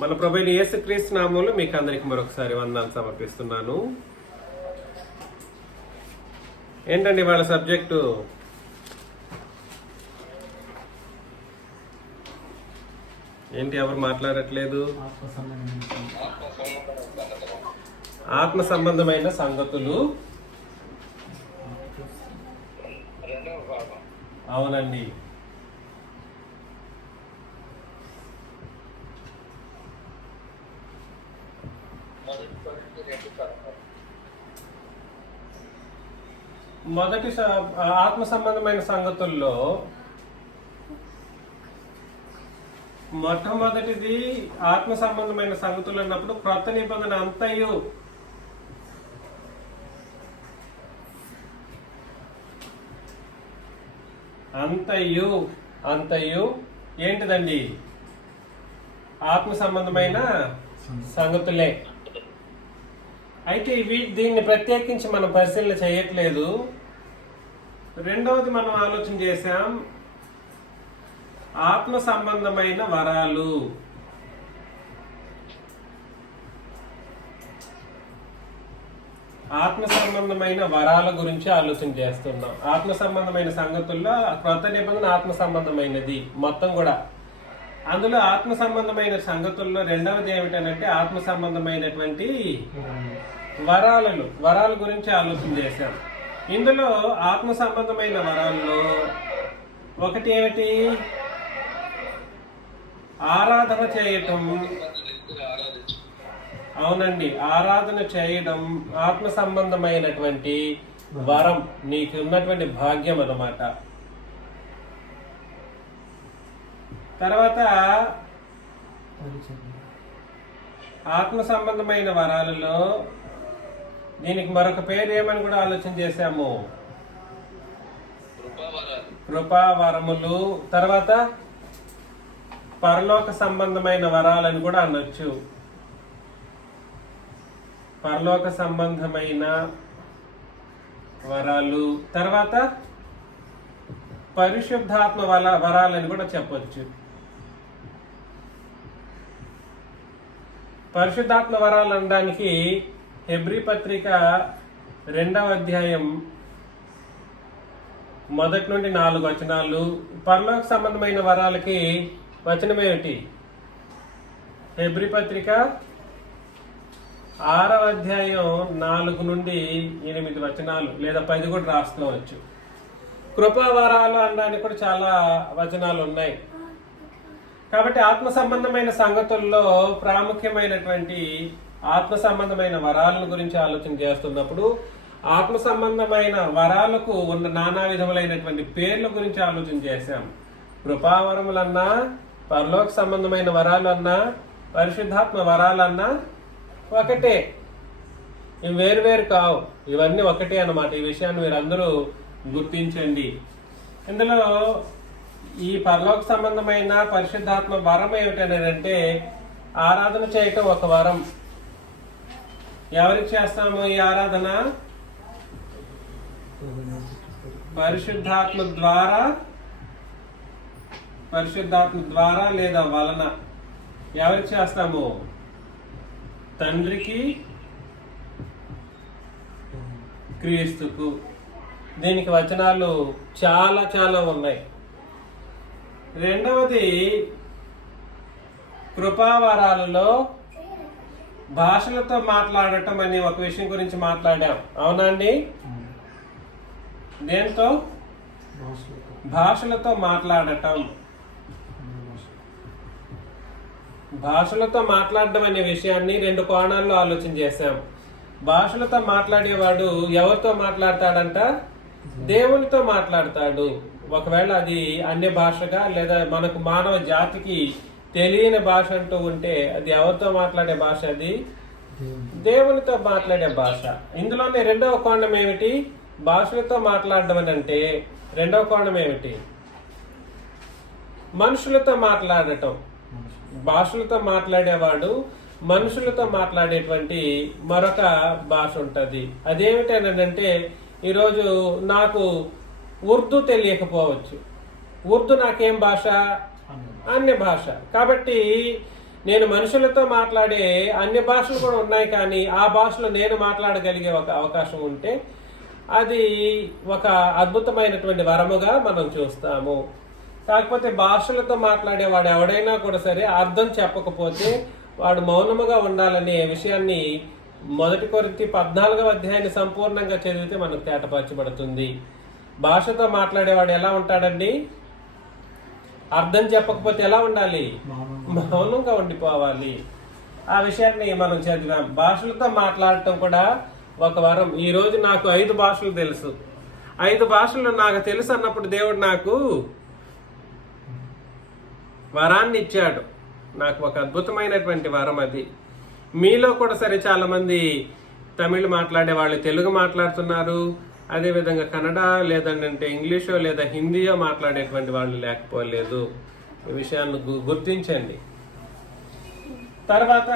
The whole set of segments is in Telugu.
మన ప్రభువైన యేసుక్రీస్తు నామములో మీకు అందరికి మరొకసారి వందనాలు సమర్పిస్తున్నాను. ఏంటండి వాళ్ళ సబ్జెక్టు? ఏంటి, ఎవరు మాట్లాడట్లేదు? ఆత్మ సంబంధమైన సంగతులు. అవునండి. మొదటి ఆత్మ సంబంధమైన సంగతుల్లో మొట్టమొదటిది ఆత్మ సంబంధమైన సంగతులు అన్నప్పుడు క్రొత్త నిబంధన అంతయు ఏంటిదండి? ఆత్మ సంబంధమైన సంగతులే. అయితే దీన్ని ప్రత్యేకించి మనం పరిశీలన చేయట్లేదు. రెండవది మనం ఆలోచన చేశాం, ఆత్మ సంబంధమైన వరాలు. ఆత్మ సంబంధమైన వరాల గురించి ఆలోచన చేస్తున్నాం. ఆత్మ సంబంధమైన సంగతుల్లో క్రొత్త నిబంధన ఆత్మ సంబంధమైనది మొత్తం కూడా. అందులో ఆత్మ సంబంధమైన సంగతుల్లో రెండవది ఏమిటనంటే ఆత్మ సంబంధమైనటువంటి వరాల గురించి ఆలోచన చేశాం. ఇందులో ఆత్మ సంబంధమైన వరాల్లో ఒకటి ఏమిటి? ఆరాధన చేయటం. అవునండి, ఆరాధన చేయడం ఆత్మ సంబంధమైనటువంటి వరం, నీకు ఉన్నటువంటి భాగ్యం అన్నమాట. తర్వాత ఆత్మ సంబంధమైన వరాలలో దీనికి మరొక పేరు ఏమని కూడా ఆలోచన చేశాము, కృపావరములు. తర్వాత పరలోక సంబంధమైన వరాలని కూడా అనొచ్చు. పరలోక సంబంధమైన వరాలు. తర్వాత పరిశుద్ధాత్మ వరాలని కూడా చెప్పొచ్చు. పరిశుద్ధాత్మ వరాలు అనడానికి హెబ్రీ పత్రిక 2వ అధ్యాయం 1 నుండి 4 వచనాలు. పరలోక సంబంధమైన వరాలకి వచనం ఏమిటి? హెబ్రీ పత్రిక 6వ అధ్యాయం 4 నుండి 8 వచనాలు, లేదా 10 కూడా రాసుకోవచ్చు. కృపావరాలు అనడానికి కూడా చాలా వచనాలు ఉన్నాయి. కాబట్టి ఆత్మ సంబంధమైన సంగతుల్లో ప్రాముఖ్యమైనటువంటి ఆత్మ సంబంధమైన వరాల గురించి ఆలోచన చేస్తున్నప్పుడు ఆత్మ సంబంధమైన వరాలకు ఉన్న నానా విధములైనటువంటి పేర్ల గురించి ఆలోచన చేశాం. కృపావరములన్నా, పరలోక సంబంధమైన వరాలు అన్నా, పరిశుద్ధాత్మ వరాలన్నా ఒకటే, ఇవి వేరు కావు, ఇవన్నీ ఒకటే అన్నమాట. ఈ విషయాన్ని మీరందరూ గుర్తించండి. ఇందులో ఈ పరలోక సంబంధమైన పరిశుద్ధాత్మ వరం ఏమిటంటే ఆరాధన చేయటం ఒక వరం. ఎవరికి చేస్తాము ఈ ఆరాధన? పరిశుద్ధాత్మ ద్వారా లేదా వలన. ఎవరికి చేస్తాము? తండ్రికి, క్రీస్తుకు. దీనికి వచనాలు చాలా చాలా ఉన్నాయి. రెండవది కృపావరాలలో భాషలతో మాట్లాడటం అనే ఒక విషయం గురించి మాట్లాడాం. అవునండి? దేంతో? భాషలతో మాట్లాడటం. భాషలతో మాట్లాడడం అనే విషయాన్ని 2 కోణాల్లో ఆలోచన చేశాం. భాషలతో మాట్లాడేవాడు ఎవరితో మాట్లాడతాడంట? దేవునితో మాట్లాడతాడు. ఒకవేళ అది అన్య భాషగా లేదా మనకు మానవ జాతికి తెలియని భాష అంటూ ఉంటే అది ఎవరితో మాట్లాడే భాష? అది దేవునితో మాట్లాడే భాష. ఇందులోనే రెండవ కోణం ఏమిటి? భాషలతో మాట్లాడడం అని అంటే రెండవ కోణం ఏమిటి? మనుషులతో మాట్లాడటం. భాషలతో మాట్లాడేవాడు మనుషులతో మాట్లాడేటువంటి మరొక భాష ఉంటుంది. అదేమిటనంటే ఈరోజు నాకు ఉర్దూ తెలియకపోవచ్చు. ఉర్దూ నాకేం భాష? అన్య భాష. కాబట్టి నేను మనుషులతో మాట్లాడే అన్య భాషలు కూడా ఉన్నాయి, కానీ ఆ భాషలో నేను మాట్లాడగలిగే ఒక అవకాశం ఉంటే అది ఒక అద్భుతమైనటువంటి వరముగా మనం చూస్తాము. కాకపోతే భాషలతో మాట్లాడే వాడు ఎవడైనా కూడా సరే అర్థం చెప్పకపోతే వాడు మౌనముగా ఉండాలనే విషయాన్ని 1 కొరింథీ 14వ అధ్యాయాన్ని సంపూర్ణంగా చదివితే మనకు తేటపరచబడుతుంది. భాషతో మాట్లాడేవాడు ఎలా ఉంటాడండి? అర్థం చెప్పకపోతే ఎలా ఉండాలి? మౌనంగా ఉండిపోవాలి. ఆ విషయాన్ని మనం చదివాం. భాషలతో మాట్లాడటం కూడా ఒక వరం. ఈ రోజు నాకు 5 భాషలు తెలుసు. 5 భాషలు నాకు తెలుసు అన్నప్పుడు దేవుడు నాకు వరాన్ని ఇచ్చాడు. నాకు ఒక అద్భుతమైనటువంటి వరం అది. మీలో కూడా సరే చాలా మంది తమిళ్ మాట్లాడే వాళ్ళు తెలుగు మాట్లాడుతున్నారు, అదేవిధంగా కన్నడ లేదంటే ఇంగ్లీషో లేదా హిందీయో మాట్లాడేటువంటి వాళ్ళు లేకపోలేదు. ఈ విషయాన్ని గుర్తించండి. తర్వాత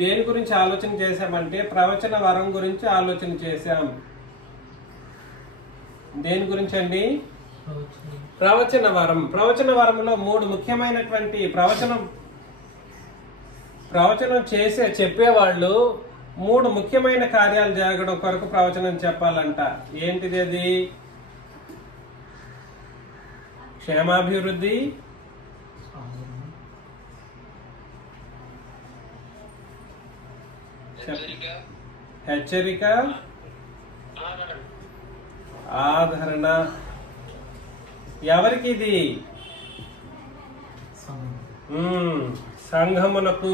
దేని గురించి ఆలోచన చేశామంటే ప్రవచన వరం గురించి ఆలోచన చేశాం. దేని గురించి అండి? ప్రవచన వరం. ప్రవచన వరంలో 3 ముఖ్యమైనటువంటి ప్రవచనం చెప్పేవాళ్ళు 3 ముఖ్యమైన కార్యాలు జరగడం కొరకు ప్రవచనం చెప్పాలంట. ఏంటిది అది? క్షేమాభివృద్ధి, హెచ్చరిక, ఆదరణ. ఎవరికి ఇది? సంఘమునకు.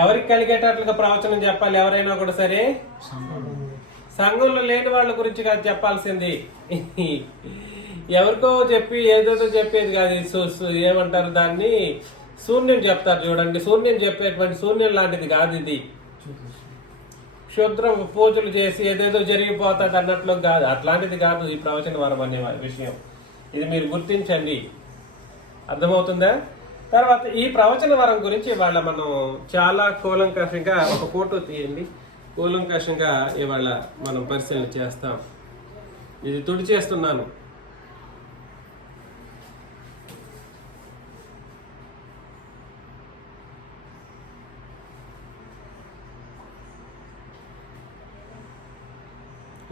ఎవరికి కలిగేటట్లుగా ప్రవచనం చెప్పాలి? ఎవరైనా కూడా సరే సంఘంలో లేని వాళ్ళ గురించి కాదు చెప్పాల్సింది. ఎవరికో చెప్పి ఏదేదో చెప్పేది కాదు. ఏమంటారు దాన్ని? శూన్యం చెప్తారు చూడండి. శూన్యం చెప్పేటువంటి శూన్యం లాంటిది కాదు ఇది. క్షుద్ర పూజలు చేసి ఏదేదో జరిగిపోతాడు అన్నట్లు కాదు, అట్లాంటిది కాదు ఈ ప్రవచన వరం అనే విషయం. ఇది మీరు గుర్తించండి. అర్థమవుతుందా? తర్వాత ఈ ప్రవచన వరం గురించి ఇవాళ మనం చాలా కూలంకషంగా, ఒక ఫోటో తీయండి, కూలంకషంగా ఇవాళ మనం పరిశీలన చేస్తాం. ఇది తుడి చేస్తున్నాను.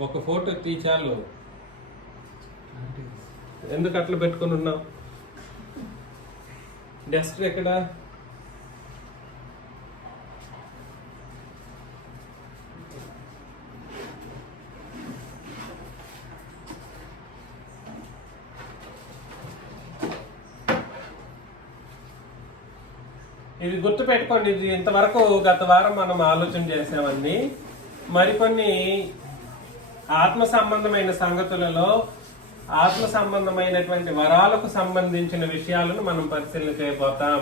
ఒక ఫోటో తీ చాలు. ఎందుకు అట్లా పెట్టుకుని ఉన్నావు? డస్ట్ ఎక్కడ? ఇది గుర్తు పెట్టుకోండి. ఇది ఇంతవరకు గత వారం మనం ఆలోచన చేసామండి. మరికొన్ని ఆత్మ సంబంధమైన సంగతులలో ఆత్మ సంబంధమైనటువంటి వరాలకు సంబంధించిన విషయాలను మనం పరిశీలన చేయబోతాం.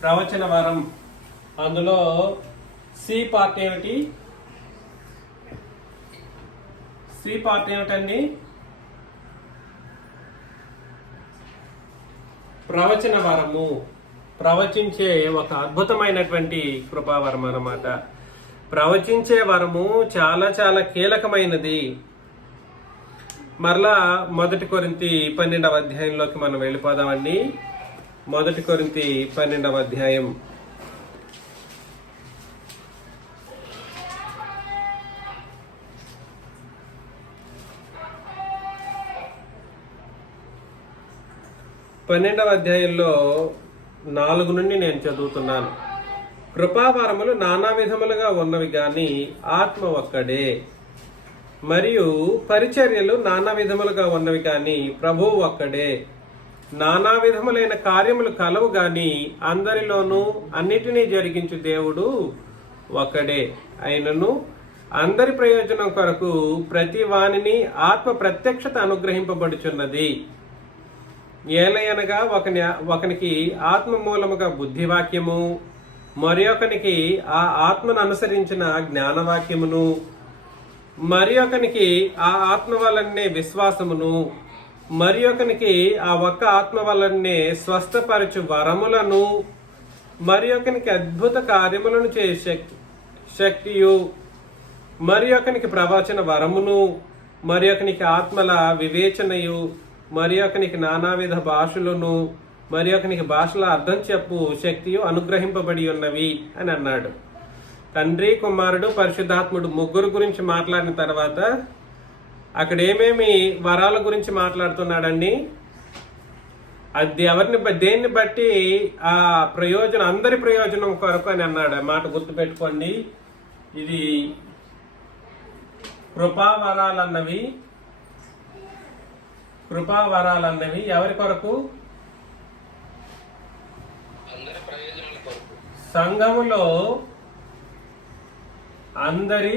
ప్రవచన వరం, అందులో సి పార్ట్ ఏమిటి? సి పార్ట్ ఏమిటండి? ప్రవచన వరము. ప్రవచించే ఒక అద్భుతమైనటువంటి కృపావరం అన్నమాట. ప్రవచించే వరము చాలా చాలా కీలకమైనది. మరలా 1 కొరింథీ 12వ అధ్యాయంలోకి మనం వెళ్ళిపోదామండి. 1 కొరింథీ 12వ అధ్యాయం. పన్నెండవ అధ్యాయంలో 4 నుండి నేను చదువుతున్నాను. కృపావరములు నానా విధములుగా ఉన్నవి గాని ఆత్మ ఒక్కడే, మరియు పరిచర్యలు నానా విధములుగా ఉన్నవి కానీ ప్రభువు ఒక్కడే. నానా విధములైన కార్యములు కలవు గాని అందరిలోనూ అన్నిటినీ జరిగించు దేవుడు ఒక్కడే. అయినను అందరి ప్రయోజనం కొరకు ప్రతి వానిని ఆత్మ ప్రత్యక్షత అనుగ్రహింపబడుచున్నది. ఏలయనగా ఒకనికి ఆత్మ మూలముగా బుద్ధివాక్యము, మరి ఒకనికి ఆ ఆత్మను అనుసరించిన జ్ఞానవాక్యమును, మరి ఒకనికి ఆ ఆత్మ వలనే విశ్వాసమును, మరి ఒకనికి ఆ ఒక్క ఆత్మ వలనే స్వస్థపరచు వరములను, మరి ఒకనికి అద్భుత కార్యములను చేసే శక్తియు, మరి ఒకనికి ప్రవచన వరమును, మరి ఒకనికి ఆత్మల వివేచనయు, మరి ఒకనికి నానావిధ భాషలను, మరి ఒకనికి భాషల అర్థం చెప్పు శక్తియు అనుగ్రహింపబడి ఉన్నవి అని అన్నాడు. తండ్రి, కుమారుడు, పరిశుద్ధాత్ముడు ముగ్గురు గురించి మాట్లాడిన తర్వాత అక్కడ ఏమేమి వరాల గురించి మాట్లాడుతున్నాడండి? అది దేన్ని బట్టి ఆ ప్రయోజనం, అందరి ప్రయోజనం కొరకు అని అన్నాడు. ఆ మాట గుర్తుపెట్టుకోండి. ఇది కృపావరాలన్నవి ఎవరి కొరకు? సంఘములో అందరి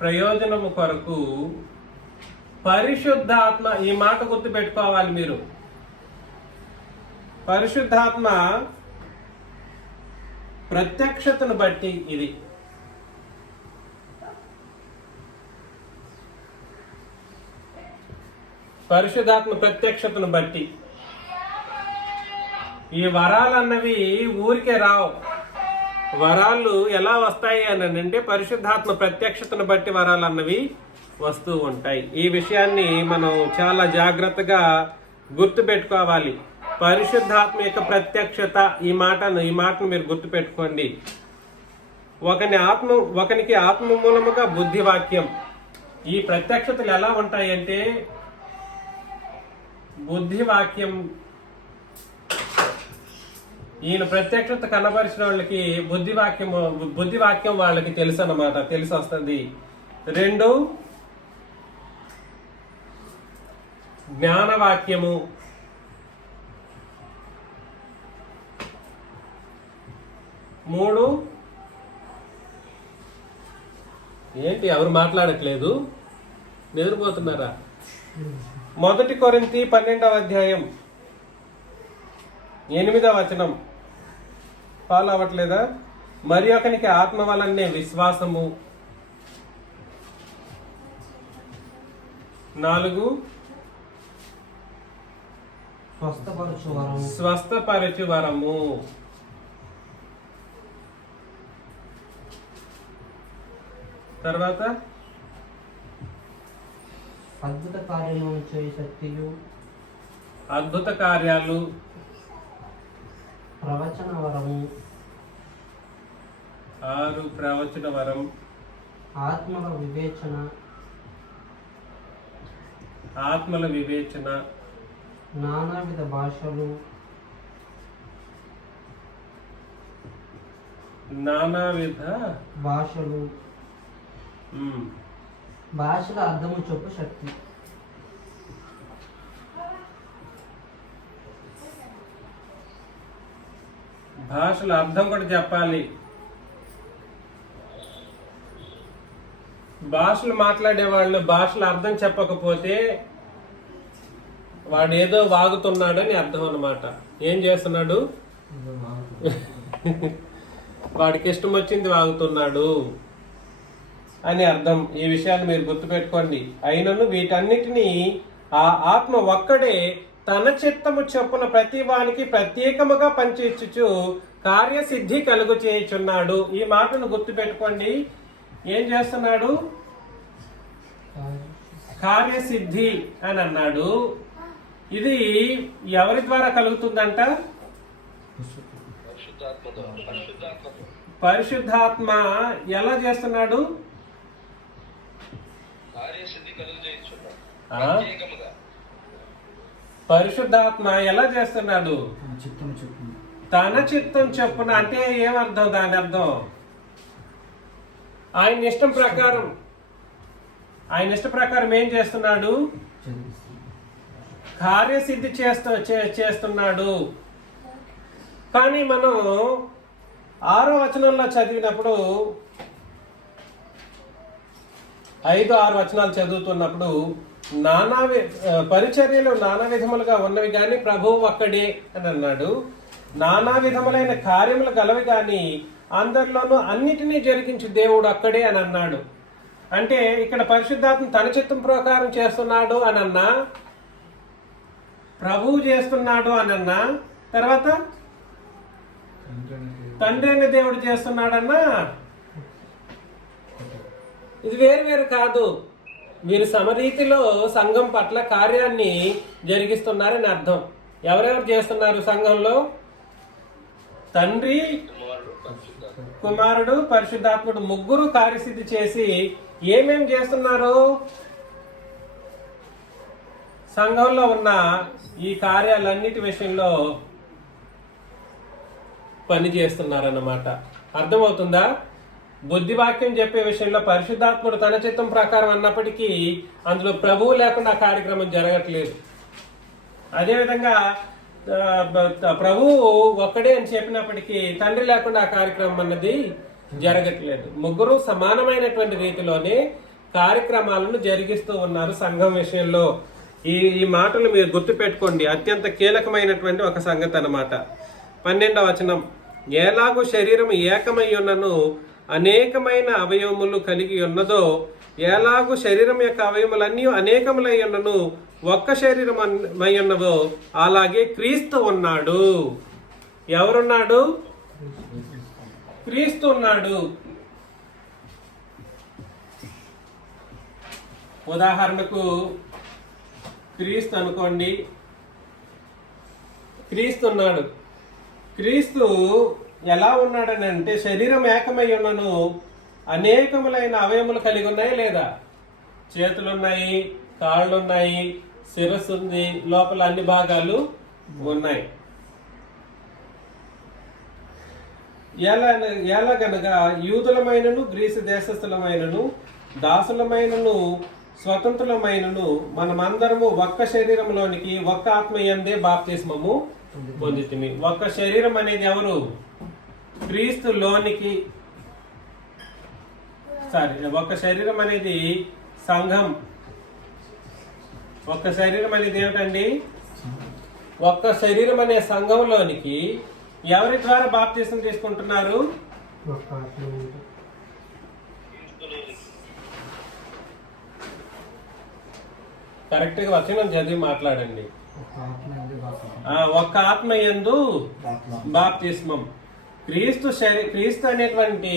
ప్రయోజనము కొరకు పరిశుద్ధాత్మ, ఈ మాట గుర్తు పెట్టుకోవాలి మీరు. పరిశుద్ధాత్మ ప్రత్యక్షతను బట్టి, ఇది పరిశుద్ధాత్మ ప్రత్యక్షతను బట్టి. ఈ వరాలన్నవి ఊరికే రావు. వరాలు ఎలా వస్తాయి అని అంటే పరిశుద్ధాత్మ ప్రత్యక్షతను బట్టి వరాలు అన్నవి వస్తూ ఉంటాయి. ఈ విషయాన్ని మనం చాలా జాగ్రత్తగా గుర్తు పెట్టుకోవాలి. పరిశుద్ధాత్మ యొక్క ప్రత్యక్షత, ఈ మాటను మీరు గుర్తు పెట్టుకోండి. ఒకనికి ఆత్మ మూలముగా బుద్ధి వాక్యం. ఈ ప్రత్యక్షతలు ఎలా ఉంటాయంటే బుద్ధి వాక్యం, ఈయన ప్రత్యక్షత కనబరిచిన వాళ్ళకి బుద్ధి వాక్యం వాళ్ళకి తెలుసు అన్నమాట, తెలిసి వస్తుంది. 2 జ్ఞానవాక్యము. 3 ఏంటి ఎవరు మాట్లాడట్లేదు, నిద్రపోతున్నారా? 1 కొరింథీ 12వ అధ్యాయం 8వ వచనం ఫాలో అవ్వట్లేదా? మరి ఒకనికి ఆత్మ వలనే విశ్వాసము. 4 స్వస్థపరచు వరము. తర్వాత అద్భుత కార్యాలు, ప్రవచన వరము. 6 ప్రవచన వరం. ఆత్మల వివేచన. నానావిధ భాషలు. భాషల అర్థము చెప్పు శక్తి. భాషల అర్థం కూడా చెప్పాలి. భాషలు మాట్లాడేవాళ్ళు భాషల అర్థం చెప్పకపోతే వాడు ఏదో వాగుతున్నాడు అని అర్థం అన్నమాట. ఏం చేస్తున్నాడు? వాడికి ఇష్టం వచ్చింది వాగుతున్నాడు అని అర్థం. ఈ విషయాన్ని మీరు గుర్తుపెట్టుకోండి. అయినను వీటన్నిటినీ ఆ ఆత్మ ఒక్కడే తన చిత్తము చొప్పున ప్రతి వానికి ప్రత్యేకముగా పనిచేయచ్చు కార్యసిద్ధి కలుగు చేయుచున్నాడు. ఈ మాటను గుర్తుపెట్టుకోండి. ఏం చేస్తున్నాడు? కార్యసిద్ధి అని అన్నాడు. ఇది ఎవరి ద్వారా కలుగుతుందంట? పరిశుద్ధాత్మ. ఎలా చేస్తున్నాడు? పరిశుద్ధాత్మ ఎలా చేస్తున్నాడు? తన చిత్తం చొప్పున. అంటే ఏమర్థం? దాని అర్థం ఆయన ఇష్టం ప్రకారం ఏం చేస్తున్నాడు? కార్యసిద్ధి చేస్తున్నాడు. కానీ మనం 6వ వచనంలో చదివినప్పుడు, 5-6 వచనాలు చదువుతున్నప్పుడు పరిచర్యలు నానా విధములుగా ఉన్నవి కానీ ప్రభువు ఒక్కడే అని అన్నాడు. నానా విధములైన కార్యములు గలవి కానీ అందరిలోనూ అన్నిటినీ జరిగించి దేవుడు అక్కడే అని అన్నాడు. అంటే ఇక్కడ పరిశుద్ధాత్మ తన చిత్తం ప్రకారం చేస్తున్నాడు అని అన్నా, ప్రభువు చేస్తున్నాడు అని అన్నా, తర్వాత తండ్రి అనే దేవుడు చేస్తున్నాడన్నా, ఇది వేరు కాదు. వీరు సమరీతిలో సంఘం పట్ల కార్యాన్ని జరిగిస్తున్నారని అర్థం. ఎవరెవరు చేస్తున్నారు సంఘంలో? తండ్రి, కుమారుడు, పరిశుద్ధాత్ముడు ముగ్గురు కార్యసిద్ధి చేసి ఏమేం చేస్తున్నారు? సంఘంలో ఉన్న ఈ కార్యాలన్నిటి విషయంలో పని చేస్తున్నారన్నమాట. అర్థమవుతుందా? బుద్ధివాక్యం చెప్పే విషయంలో పరిశుద్ధాత్ముడు తన చిత్తం ప్రకారం అన్నప్పటికీ అందులో ప్రభువు లేకుండా ఆ కార్యక్రమం జరగట్లేదు. అదేవిధంగా ప్రభువు ఒక్కడే అని చెప్పినప్పటికీ తండ్రి లేకుండా ఆ కార్యక్రమం అన్నది జరగట్లేదు. ముగ్గురు సమానమైనటువంటి రీతిలోనే కార్యక్రమాలను జరిగిస్తూ ఉన్నారు సంఘం విషయంలో. ఈ మాటలు మీరు గుర్తుపెట్టుకోండి, అత్యంత కీలకమైనటువంటి ఒక సంగతి అన్నమాట. 12వ వచనం, ఎలాగూ శరీరం ఏకమై ఉన్నను అనేకమైన అవయవములు కలిగి ఉన్నదో, ఎలాగూ శరీరం యొక్క అవయములన్నీ అనేకములై ఉన్నను ఒక్క శరీరమై ఉన్నవో, అలాగే క్రీస్తు ఉన్నాడు. ఎవరున్నాడు? క్రీస్తు ఉన్నాడు. ఉదాహరణకు క్రీస్తు అనుకోండి. క్రీస్తు ఉన్నాడు. క్రీస్తు ఎలా ఉన్నాడని అంటే, శరీరం ఏకమై ఉన్నను అనేకములైన అవయములు కలిగి ఉన్నాయి లేదా? చేతులున్నాయి, కాళ్ళున్నాయి, శిరస్సు ఉంది, లోపల అన్ని భాగాలు ఉన్నాయి. ఎలాగనగా యూదులమైనను గ్రీసు దేశస్థులమైనను దాసులమైనను స్వతంత్రులమైనను మనమందరము ఒక్క శరీరంలోనికి ఒక్క ఆత్మయందే బాప్తిస్మము పొందితిమి. ఒక్క శరీరం అనేది ఎవరు? క్రీస్తులోనికి ఒక్క శరీరం అనేది సంఘం. ఒక్క శరీరం అనేది ఏమిటండి? ఒక్క శరీరం అనే సంఘంలోనికి ఎవరి ద్వారా బాప్తిసం తీసుకుంటున్నారు? కరెక్ట్ గా వచనం చదివి మాట్లాడండి. ఒక్క ఆత్మ యందు బాప్తిస్మం. క్రీస్తు అనేటువంటి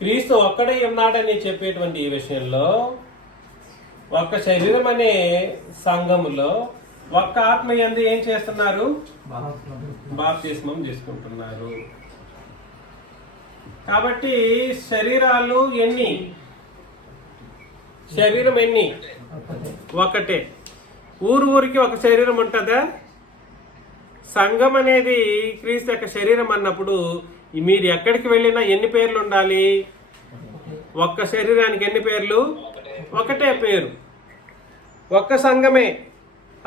క్రీస్తు ఒక్కడే ఉన్నాడని చెప్పేటువంటి ఈ విషయంలో ఒక్క శరీరం అనే సంఘములో ఒక్క ఆత్మ యందు ఏం చేస్తున్నారు? బాప్తిస్మం తీసుకుంటున్నారు. కాబట్టి శరీరాలు ఎన్ని? శరీరం ఎన్ని? ఒకటే. ఊరికి ఒక శరీరం ఉంటుందా? సంఘం అనేది క్రీస్తు యొక్క శరీరం అన్నప్పుడు మీరు ఎక్కడికి వెళ్ళినా ఎన్ని పేర్లు ఉండాలి? ఒక్క శరీరానికి ఎన్ని పేర్లు? ఒకటే పేరు. ఒక్క సంఘమే,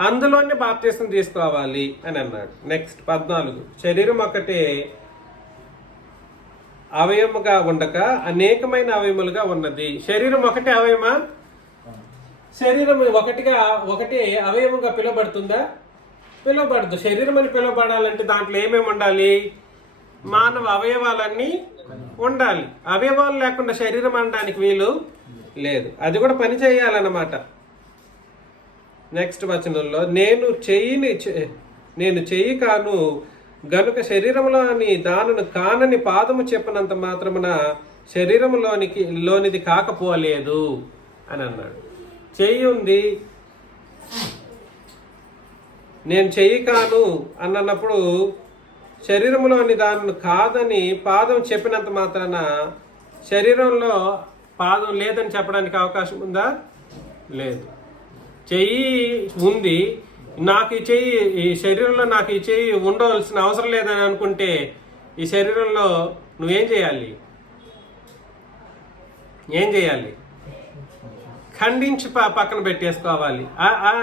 అందులోనే బాప్తిసం తీసుకోవాలి అని అన్నాడు. నెక్స్ట్ 14, శరీరం ఒకటే అవయముగా ఉండక అనేకమైన అవయములుగా ఉన్నది. శరీరం ఒకటే అవయమా? శరీరం ఒకటే అవయముగా పిలువబడుతుందా? పిలువబడదు. శరీరం అని పిలువబడాలంటే దాంట్లో ఏమేమి ఉండాలి? మానవ అవయవాలన్నీ ఉండాలి. అవయవాలు లేకుండా శరీరం అనడానికి వీలు లేదు. అది కూడా పని చేయాలన్నమాట. నెక్స్ట్ వచనంలో, నేను చెయ్యి కాను గనుక శరీరంలోని దానిని కానని పాదము చెప్పినంత మాత్రమున శరీరంలోనిది కాకపోలేదు అని అన్నాడు. చెయ్యి ఉంది, నేను చెయ్యి కాను అన్నప్పుడు శరీరంలోని దానిని కాదని పాదం చెప్పినంత మాత్రాన శరీరంలో పాదం లేదని చెప్పడానికి అవకాశం ఉందా? లేదు. చెయ్యి ఉంది, నాకు ఈ శరీరంలో నాకు ఈ చెయ్యి ఉండవలసిన అవసరం లేదని అనుకుంటే ఈ శరీరంలో నువ్వేం చేయాలి? ఏం చేయాలి? ఖండించి పక్కన పెట్టేసుకోవాలి.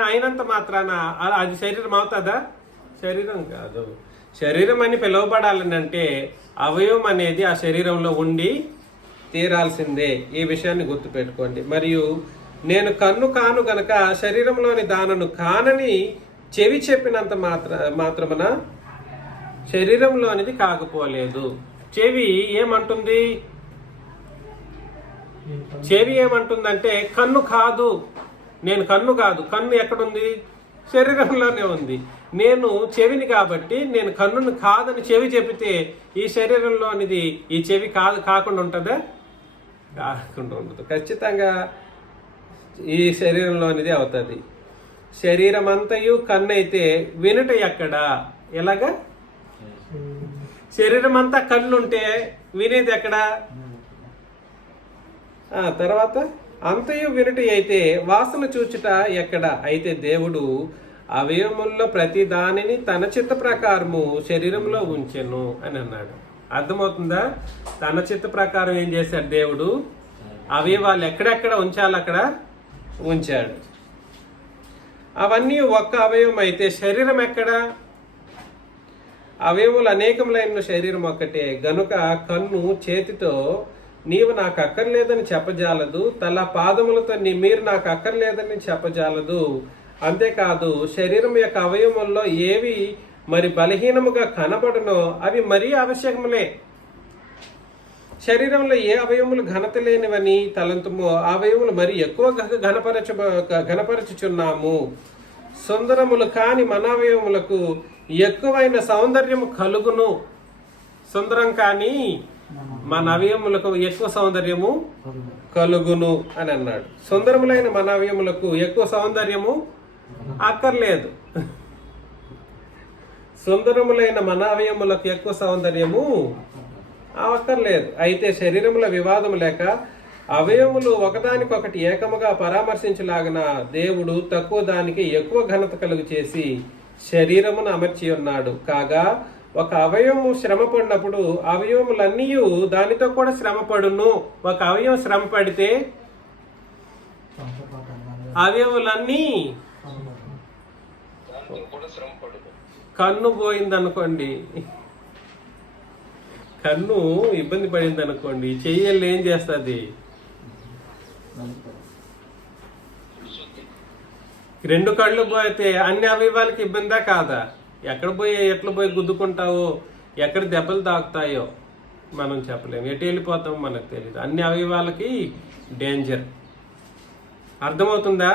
అయినంత మాత్రాన అది శరీరం అవుతుందా? శరీరం కాదు. శరీరం అని పిలువబడాలని అంటే అవయవం అనేది ఆ శరీరంలో ఉండి తీరాల్సిందే. ఈ విషయాన్ని గుర్తుపెట్టుకోండి. మరియు నేను కన్ను కాను గనక శరీరంలోని దానను కానని చెవి చెప్పినంత మాత్రమున శరీరంలోనిది కాకపోలేదు. చెవి ఏమంటుంది? చెవి ఏమంటుందంటే కన్ను కాదు, నేను కన్ను కాదు. కన్ను ఎక్కడుంది? శరీరంలోనే ఉంది. నేను చెవిని కాబట్టి నేను కన్నును కాదని చెవి చెబితే ఈ శరీరంలోనిది ఈ చెవి కాకుండా ఉంటుందా? కాకుండా ఉండదు. ఖచ్చితంగా ఈ శరీరంలోనిది అవుతుంది. శరీరం అంతయు కన్ను అయితే వినుట ఎక్కడ? ఎలాగా? శరీరం అంతా కన్నుంటే వినేది ఎక్కడ? తర్వాత అంతయు వినుట అయితే వాసన చూచుట ఎక్కడ? అయితే దేవుడు అవయవముల్లో ప్రతి దానిని తన చిత్త ప్రకారము శరీరంలో ఉంచెను అని అన్నాడు. అర్థమవుతుందా? తన చిత్త ప్రకారం ఏం చేశాడు దేవుడు? అవయవాలు ఎక్కడెక్కడ ఉంచాలి అక్కడ ఉంచాడు. అవన్నీ ఒక్క అవయవం అయితే శరీరం ఎక్కడ? అవయములు అనేకములైన శరీరం ఒక్కటే గనుక కన్ను చేతితో నీవు నాకు అక్కర్లేదని చెప్పజాలదు, తల పాదములతో మీరు నాకు అక్కర్లేదని చెప్పజాలదు. అంతేకాదు శరీరం యొక్క అవయముల్లో ఏవి మరి బలహీనముగా కనబడునో అవి మరీ ఆవశ్యకములే. శరీరంలో ఏ అవయములు ఘనత లేనివని తలంతుమో అవయములు మరి ఎక్కువ ఘనపరచుచున్నాము. సుందరములు కాని మన అవయములకు ఎక్కువైన సౌందర్యము కలుగును. సుందరం కాని మన అవయములకు ఎక్కువ సౌందర్యము కలుగును అని అన్నాడు. సుందరములైన మన అవయములకు ఎక్కువ సౌందర్యము అక్కర్లేదు. సుందరములైన మన అవయములకు ఎక్కువ సౌందర్యము అక్కర్లేదు. అయితే శరీరముల వివాదము లేక అవయములు ఒకదానికొకటి ఏకముగా పరామర్శించలాగిన దేవుడు తక్కువ దానికి ఎక్కువ ఘనత కలుగు చేసి శరీరమును అమర్చి ఉన్నాడు. కాగా ఒక అవయవము శ్రమ పడినప్పుడు అవయవములన్నీ దానితో కూడా శ్రమపడును. ఒక అవయవం శ్రమ పడితే అవయవులన్నీ, కన్ను పోయిందనుకోండి, కన్ను ఇబ్బంది పడింది అనుకోండి, చెయ్యలు ఏం చేస్తుంది? రెండు కళ్ళు పోతే అన్ని అవయవాలకి ఇబ్బందా కాదా? ఎట్లా పోయి గుద్దుకుంటావో, ఎక్కడ దెబ్బలు తాకుతాయో మనం చెప్పలేము. ఎటు వెళ్ళిపోతామో మనకు తెలియదు. అన్ని అవయవాలకి డేంజర్. అర్థమవుతుందా?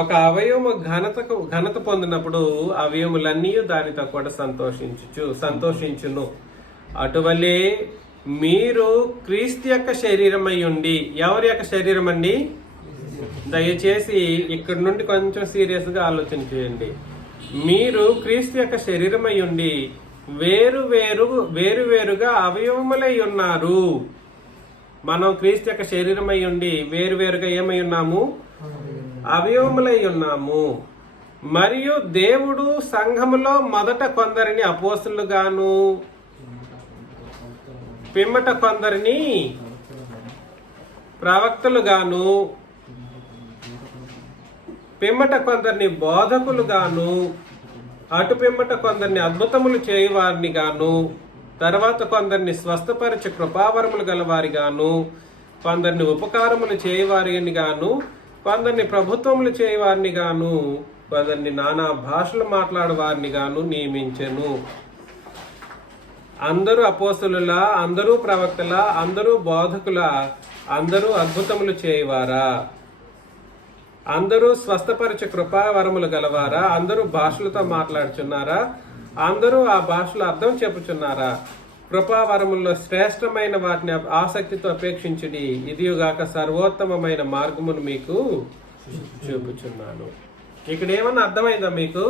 ఒక అవయవం ఘనత పొందినప్పుడు అవయములన్నీ దానితో కూడా సంతోషించును. అటువలే మీరు క్రీస్తు యొక్క శరీరమై ఉండి, ఎవరి యొక్క శరీరం అండి? దయచేసి ఇక్కడ నుండి కొంచెం సీరియస్గా ఆలోచన చేయండి. మీరు క్రీస్తు యొక్క శరీరమై ఉండి వేరువేరుగా అవయవములై ఉన్నారు. మనం క్రీస్తు యొక్క శరీరమై ఉండి వేరువేరుగా ఏమై ఉన్నాము? అవయవములై ఉన్నాము. మరియు దేవుడు సంఘములో మొదట కొందరిని అపోస్తలుగాను, పిమ్మట కొందరిని ప్రవక్తలుగాను, పిమ్మట కొందరిని బోధకులుగాను, అటు పిమ్మట కొందరిని అద్భుతములు చేయవారిని గాను, తర్వాత కొందరిని స్వస్థపరిచే కృపావరములు గలవారి గాను, కొందరిని ఉపకారములు చేయవారిని గాను, కొందరిని ప్రభుత్వములు చేయవారిని గాను, కొందరిని నానా భాషలు మాట్లాడేవారిని గాను నియమించెను. అందరూ అపోస్తలులా, అందరూ ప్రవక్తలా, అందరూ బోధకులా, అందరూ అద్భుతములు చేయవారా, అందరూ స్వస్థపరిచే కృపావరములు గలవారా, అందరూ భాషలతో మాట్లాడుచున్నారా, అందరూ ఆ భాషలో అర్థం చెప్పుచున్నారా? కృపావరముల్లో శ్రేష్టమైన వాటిని ఆసక్తితో అపేక్షించుడి. ఇదిగాక సర్వోత్తమమైన మార్గమును మీకు చూపుచున్నాను. ఇక్కడ ఏమన్నా అర్థమైందా మీకు?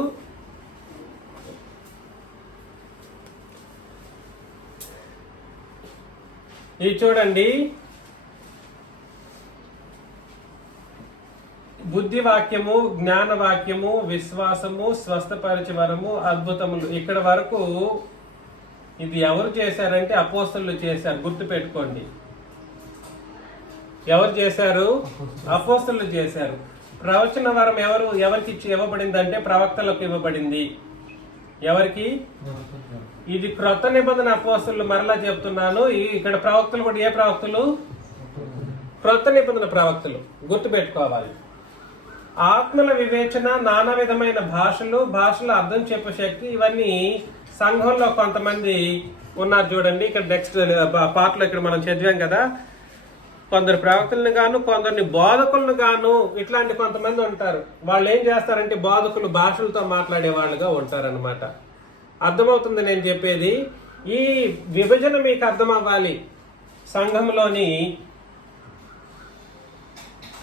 ఇది చూడండి, బుద్ధి వాక్యము, జ్ఞాన వాక్యము, విశ్వాసము, స్వస్థపరిచే వరము, అద్భుతములు. ఇక్కడ వరకు ఇది ఎవరు చేశారంటే అపోస్తలులు చేశారు. గుర్తు పెట్టుకోండి. ఎవరు చేశారు? అపోస్తలులు చేశారు. ప్రవచన వరం ఎవరికి ఇవ్వబడింది అంటే ప్రవక్తలకు ఇవ్వబడింది. ఎవరికి? ఇది క్రొత్త నిబంధన అపోస్తలులు. మరలా చెప్తున్నాను, ఇక్కడ ప్రవక్తలు కూడా ఏ ప్రవక్తలు? క్రొత్త నిబంధన ప్రవక్తలు. గుర్తు పెట్టుకోవాలి. ఆత్మల వివేచన, నానా విధమైన భాషలు అర్థం చెప్పే శక్తి, ఇవన్నీ సంఘంలో కొంతమంది ఉన్నారు. చూడండి ఇక్కడ నెక్స్ట్ పార్ట్లో ఇక్కడ మనం చదివాం కదా, కొందరు ప్రవక్తలను గాను, కొందరిని బోధకులను గాను, ఇట్లాంటి కొంతమంది ఉంటారు. వాళ్ళు ఏం చేస్తారంటే బోధకులు భాషలతో మాట్లాడే వాళ్ళుగా ఉంటారనమాట. అర్థమవుతుంది నేను చెప్పేది? ఈ విభజన మీకు అర్థం అవ్వాలి. సంఘంలోని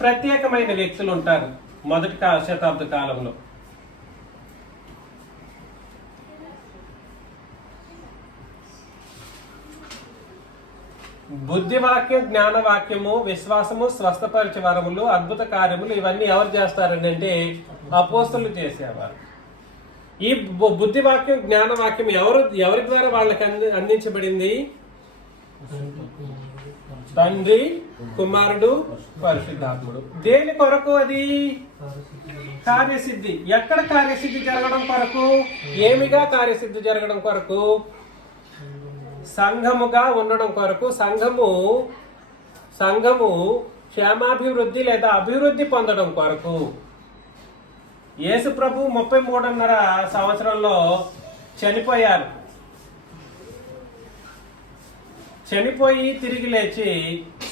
ప్రత్యేకమైన వ్యక్తులు ఉంటారు మొదటి శతాబ్ద కాలంలో. బుద్ధివాక్యం, జ్ఞానవాక్యము, విశ్వాసము, స్వస్థపరిచే వరములు, అద్భుత కార్యములు ఇవన్నీ ఎవరు చేస్తారండి అంటే అపోస్తలులు చేసేవారు. ఈ బుద్ధివాక్యం, జ్ఞానవాక్యం ఎవరి ద్వారా వాళ్ళకి అందించబడింది? తండ్రి, కుమారుడు, పరిశుద్ధాత్ముడు. దేని కొరకు? అది కార్యసిద్ధి. ఎక్కడ కార్యసిద్ధి జరగడం కొరకు? ఏమిగా కార్యసిద్ధి జరగడం కొరకు? సంఘముగా ఉండడం కొరకు. సంఘము క్షేమాభివృద్ధి లేదా అభివృద్ధి పొందడం కొరకు. యేసు ప్రభు 33.5 సంవత్సరంలో చనిపోయారు. చనిపోయి తిరిగి లేచి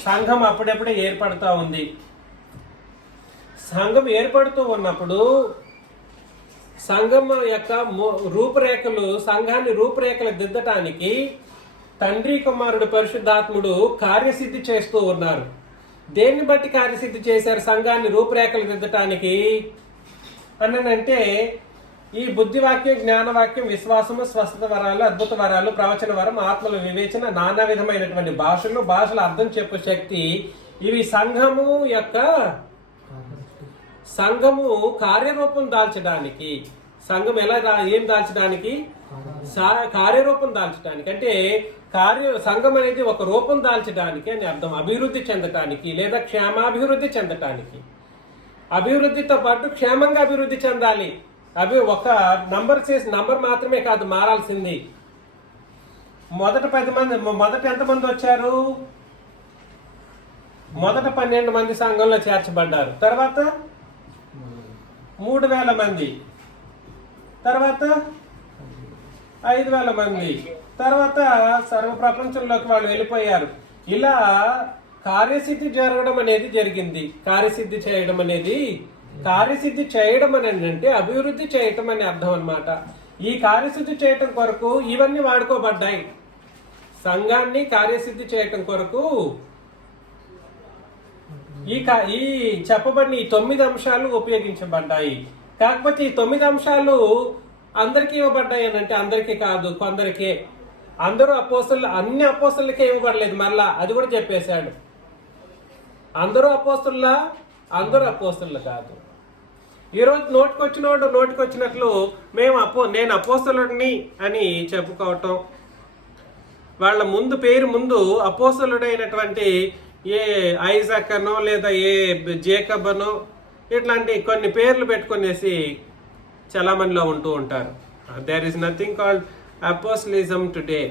సంఘం అప్పుడప్పుడే ఏర్పడుతూ ఉంది. సంఘం ఏర్పడుతూ ఉన్నప్పుడు సంఘం యొక్క రూపురేఖలు, సంఘాన్ని రూపురేఖలు దిద్దటానికి తండ్రి, కుమారుడు, పరిశుద్ధాత్ముడు కార్యసిద్ధి చేస్తూ ఉన్నారు. దేన్ని బట్టి కార్యసిద్ధి చేశారు సంఘాన్ని రూపురేఖలు దిద్దటానికి అనంటే ఈ బుద్ధివాక్యం, జ్ఞానవాక్యం, విశ్వాసము, స్వస్థత వరాలు, అద్భుత వరాలు, ప్రవచన వరం, ఆత్మల వివేచన, నానా విధమైనటువంటి భాషల అర్థం చెప్పే శక్తి, ఇవి సంఘము కార్యరూపం దాల్చడానికి. సంఘం ఏం దాల్చడానికి? కార్యరూపం దాల్చడానికి. అంటే సంఘం అనేది ఒక రూపం దాల్చడానికి అని అర్థం. అభివృద్ధి చెందటానికి లేదా క్షేమాభివృద్ధి చెందటానికి. అభివృద్ధితో పాటు క్షేమంగా అభివృద్ధి చెందాలి. ఒక నంబర్ మాత్రమే కాదు మారాల్సింది. మొదట 10 మంది, మొదట ఎంతమంది వచ్చారు? మొదట 12 మంది సంఘంలో చేర్చబడ్డారు. తర్వాత 3000 మంది, తర్వాత 5000 మంది, తర్వాత సర్వ ప్రపంచంలోకి వాళ్ళు వెళ్ళిపోయారు. ఇలా కార్యసిద్ధి జరగడం అనేది జరిగింది. కార్యసిద్ధి చేయడం అని అంటే అభివృద్ధి చేయటం అని అర్థం అన్నమాట. ఈ కార్యసిద్ధి చేయటం కొరకు ఇవన్నీ వాడుకోబడ్డాయి. సంఘాన్ని కార్యసిద్ధి చేయటం కొరకు ఈ చెప్పబడిన ఈ 9 అంశాలు ఉపయోగించబడ్డాయి. కాకపోతే ఈ 9 అంశాలు అందరికీ ఇవ్వబడ్డాయి అని అంటే అందరికీ కాదు, కొందరికే. అన్ని అపోస్తలులకే ఇవ్వబడలేదు. మరలా అది కూడా చెప్పేశాడు. అందరూ అపోస్తలులు కాదు. ఈరోజు నోటికొచ్చినట్లు నేను అపోస్తలుడిని అని చెప్పుకోవటం, వాళ్ళ పేరు ముందు అపోస్తలుడైనటువంటి ఏ ఐజాక్ అనో లేదా ఏ జేకబ్ అనో ఇట్లాంటి కొన్ని పేర్లు పెట్టుకునేసి చలామణిలో ఉంటూ ఉంటారు. There is nothing called apostolism today.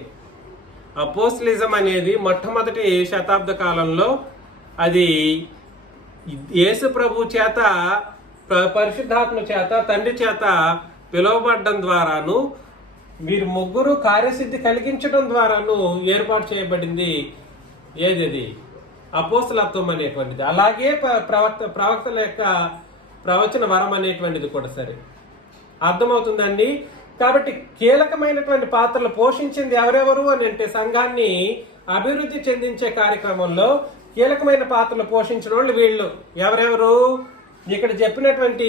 Apostolism అనేది మొట్టమొదటి శతాబ్ద కాలంలో అది యేసు ప్రభు చేత, పరిశుద్ధాత్మ చేత, తండ్రి చేత పిలువబడడం ద్వారాను, వీరు ముగ్గురు కార్యసిద్ధి కలిగించడం ద్వారాను ఏర్పాటు చేయబడింది. ఏది? అపోస్తలత్వం అనేటువంటిది. అలాగే ప్రవక్తల యొక్క ప్రవచన వరం అనేటువంటిది కూడా. సరే, అర్థమవుతుందండి. కాబట్టి కీలకమైనటువంటి పాత్రలు పోషించింది ఎవరెవరు అని అంటే సంఘాన్ని అభివృద్ధి చెందించే కార్యక్రమంలో కీలకమైన పాత్రలు పోషించిన వాళ్ళు వీళ్ళు. ఎవరెవరు? ఇక్కడ చెప్పినటువంటి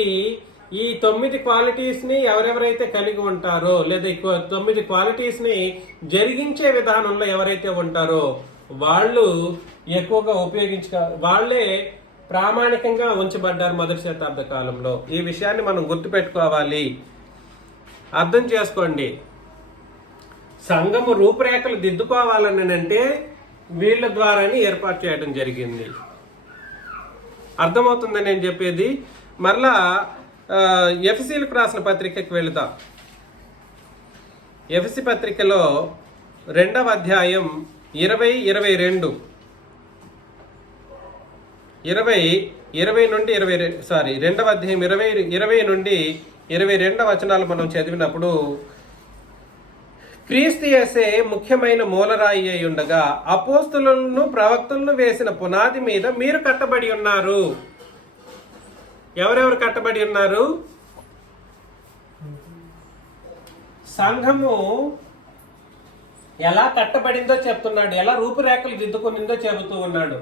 ఈ 9 క్వాలిటీస్ ని ఎవరెవరైతే కలిగి ఉంటారో లేదా 9 క్వాలిటీస్ ని జరిగించే విధానంలో ఎవరైతే ఉంటారో వాళ్ళు ఎక్కువగా వాళ్ళే ప్రామాణికంగా ఉంచబడ్డారు మొదటి శతాబ్ద కాలంలో. ఈ విషయాన్ని మనం గుర్తుపెట్టుకోవాలి, అర్థం చేసుకోండి. సంఘము రూపురేఖలు దిద్దుకోవాలని అంటే వీళ్ళ ద్వారానే ఏర్పాటు చేయడం జరిగింది. అర్థమవుతుందని నేను చెప్పేది. మరలా ఎఫెసీలకు రాసిన పత్రికకి వెళుదాం. ఎఫెసీ పత్రికలో 2వ అధ్యాయం 20-22 2వ అధ్యాయం 20 నుండి 22 వచనాలు మనం చదివినప్పుడు, క్రీస్తు యేసే ముఖ్యమైన మూలరాయి అయి ఉండగా అపోస్తలులను ప్రవక్తలను వేసిన పునాది మీద మీరు కట్టబడి ఉన్నారు. ఎవరెవరు కట్టబడి ఉన్నారు? సంఘము ఎలా కట్టబడిందో చెప్తున్నాడు, ఎలా రూపురేఖలు దిద్దుకునిందో చెబుతూ ఉన్నాడు.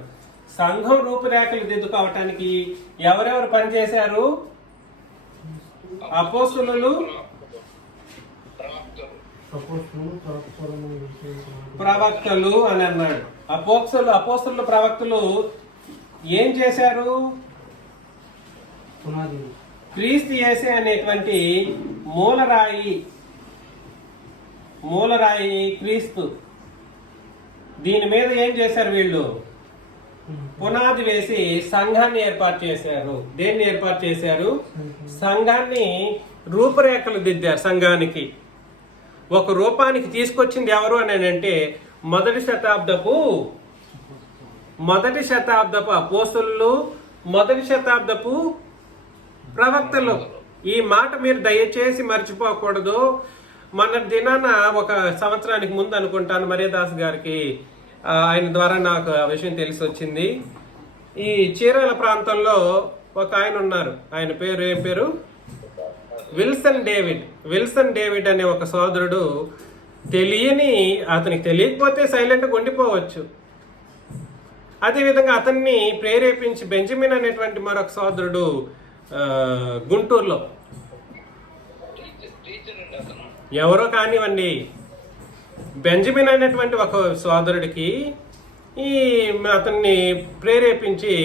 సంఘం రూపురేఖలు దిద్దుకోవటానికి ఎవరెవరు పనిచేశారు? అపోస్తులు, ప్రవక్తలు అని అన్నాడు. అపోస్తులు ప్రవక్తలు ఏం చేశారు? క్రీస్తు యేసే అనేటువంటి మూలరాయి క్రీస్తు. దీని మీద ఏం చేశారు వీళ్ళు? పునాది వేసి సంఘాన్ని ఏర్పాటు చేశారు. దేన్ని ఏర్పాటు చేశారు? సంఘాన్ని రూపురేఖలు దిద్దారు. సంఘానికి ఒక రూపానికి తీసుకొచ్చింది ఎవరు అని అంటే మొదటి శతాబ్దపు అపోస్తలులు, మొదటి శతాబ్దపు ప్రవక్తలు. ఈ మాట మీరు దయచేసి మర్చిపోకూడదు. మన దినాన ఒక సంవత్సరానికి ముందు అనుకుంటాను మరియదాస్ గారికి ఆయన ద్వారా నాకు ఆ విషయం తెలిసి వచ్చింది. ఈ చీరాల ప్రాంతంలో ఒక ఆయన ఉన్నారు. ఆయన పేరు ఏం పేరు? విల్సన్ డేవిడ్ అనే ఒక సోదరుడు. అతనికి తెలియకపోతే సైలెంట్గా ఉండిపోవచ్చు. అదేవిధంగా అతన్ని ప్రేరేపించి బెంజమిన్ అనేటువంటి మరొక సోదరుడు గుంటూరులో, ఎవరో కానివ్వండి, బెంజమిన్ అనేటువంటి ఒక సోదరుడికి అతన్ని ప్రేరేపించి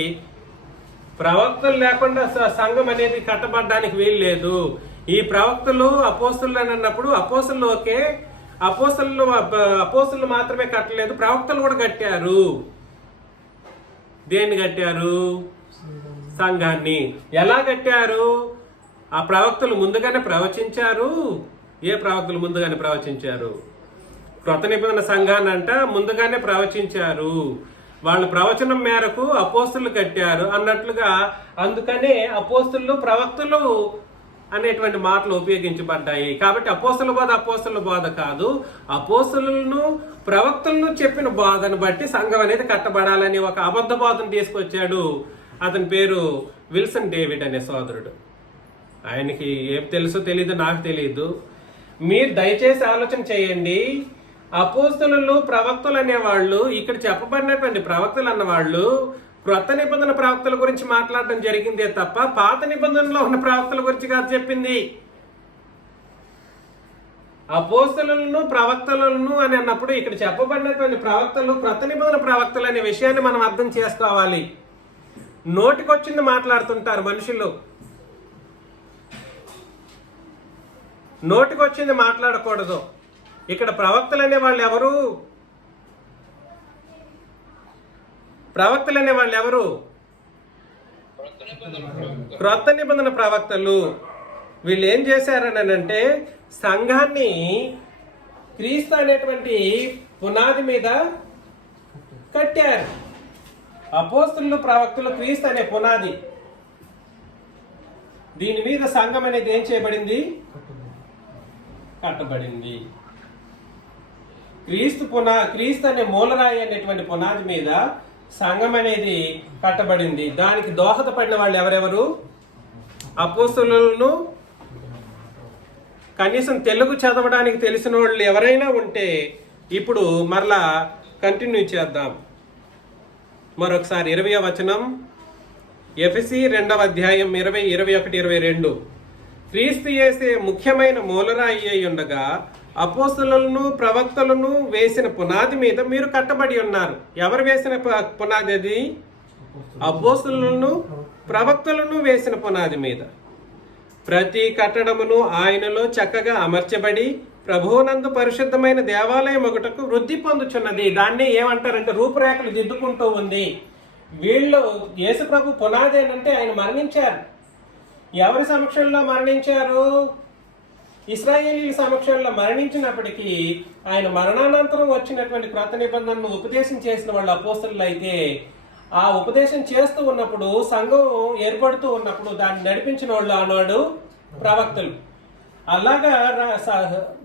ప్రవక్తలు లేకుండా సంఘం అనేది కట్టబడడానికి వీలు లేదు. ఈ ప్రవక్తలు అపోస్తులు అని అన్నప్పుడు అపోస్తులు ఓకే, అపోస్తులు మాత్రమే కట్టలేదు, ప్రవక్తలు కూడా కట్టారు. దేన్ని కట్టారు? సంఘాన్ని. ఎలా కట్టారు? ఆ ప్రవక్తలు ముందుగానే ప్రవచించారు. ఏ ప్రవక్తలు ముందుగానే ప్రవచించారు? క్రొత్త నిబంధన సంఘాన్ని ముందుగానే ప్రవచించారు. వాళ్ళ ప్రవచనం మేరకు అపోస్తులు కట్టారు అన్నట్లుగా, అందుకనే అపోస్తులు ప్రవక్తలు అనేటువంటి మాటలు ఉపయోగించబడ్డాయి. కాబట్టి అపోస్తుల బోధ కాదు, అపోస్తులను ప్రవక్తలను చెప్పిన బోధను బట్టి సంఘం అనేది కట్టబడాలని ఒక అబద్ధ బోధను తీసుకొచ్చాడు. అతని పేరు విల్సన్ డేవిడ్ అనే సోదరుడు. ఆయనకి ఏం తెలుసో తెలీదు, నాకు తెలియదు. మీరు దయచేసి ఆలోచన చేయండి. అపోస్తులు ప్రవక్తలు అనేవాళ్ళు, ఇక్కడ చెప్పబడినటువంటి ప్రవక్తలు అన్నవాళ్ళు క్రొత్త నిబంధన ప్రవక్తల గురించి మాట్లాడడం జరిగిందే తప్ప పాత నిబంధనలో ఉన్న ప్రవక్తల గురించి కాదు చెప్పింది. అపోస్తులను ప్రవక్తలను అని అన్నప్పుడు ఇక్కడ చెప్పబడినటువంటి ప్రవక్తలు క్రొత్త నిబంధన ప్రవక్తలు అనే విషయాన్ని మనం అర్థం చేసుకోవాలి. నోటికొచ్చింది మాట్లాడుతుంటారు మనుషులు. నోటికొచ్చింది మాట్లాడకూడదు. ఇక్కడ ప్రవక్తలు అనే వాళ్ళు ఎవరు? క్రొత్త నిబంధన ప్రవక్తలు. వీళ్ళు ఏం చేశారని అంటే సంఘాన్ని క్రీస్తు అనేటువంటి పునాది మీద కట్టారు. అపోస్తులు ప్రవక్తలు క్రీస్తు అనే పునాది. దీని మీద సంఘం అనేది ఏం చేయబడింది? కట్టబడింది. క్రీస్తు అనే మూలరాయి అనేటువంటి పునాది మీద సంఘం అనేది కట్టబడింది. దానికి దోహదపడిన వాళ్ళు ఎవరెవరు? అపోస్తులను. కనీసం తెలుగు చదవడానికి తెలిసిన వాళ్ళు ఎవరైనా ఉంటే ఇప్పుడు మరలా కంటిన్యూ చేద్దాం. మరొకసారి 20వ వచనం, ఎఫెసీ 2వ అధ్యాయం 20, 21, 22. క్రీస్తు యేసే ముఖ్యమైన మూలరాయి అయి ఉండగా అపోస్తులను ప్రవక్తలను వేసిన పునాది మీద మీరు కట్టబడి ఉన్నారు. ఎవరు వేసిన పునాది అది? అపోస్తులను ప్రవక్తలను వేసిన పునాది మీద. ప్రతి కట్టడమును ఆయనలో చక్కగా అమర్చబడి ప్రభువునందు పరిశుద్ధమైన దేవాలయం ఒకటకు వృద్ధి పొందుచున్నది. దాన్ని ఏమంటారంటే రూపురేఖలు దిద్దుకుంటూ ఉంది. వీళ్ళు యేసు ప్రభు పునాది అంటే ఆయన మరణించారు. ఎవరి సమక్షంలో మరణించారు? ఇశ్రాయేలీల సమక్షంలో మరణించినప్పటికీ ఆయన మరణానంతరం వచ్చినటువంటి క్రొత్త నిబంధనను ఉపదేశం చేసిన వాళ్ళు అపోస్తలులు అయితే, ఆ ఉపదేశం చేస్తూ ఉన్నప్పుడు సంఘం ఏర్పడుతూ ఉన్నప్పుడు దాన్ని నడిపించిన వాళ్ళు ఆనాడు ప్రవక్తలు. అలాగా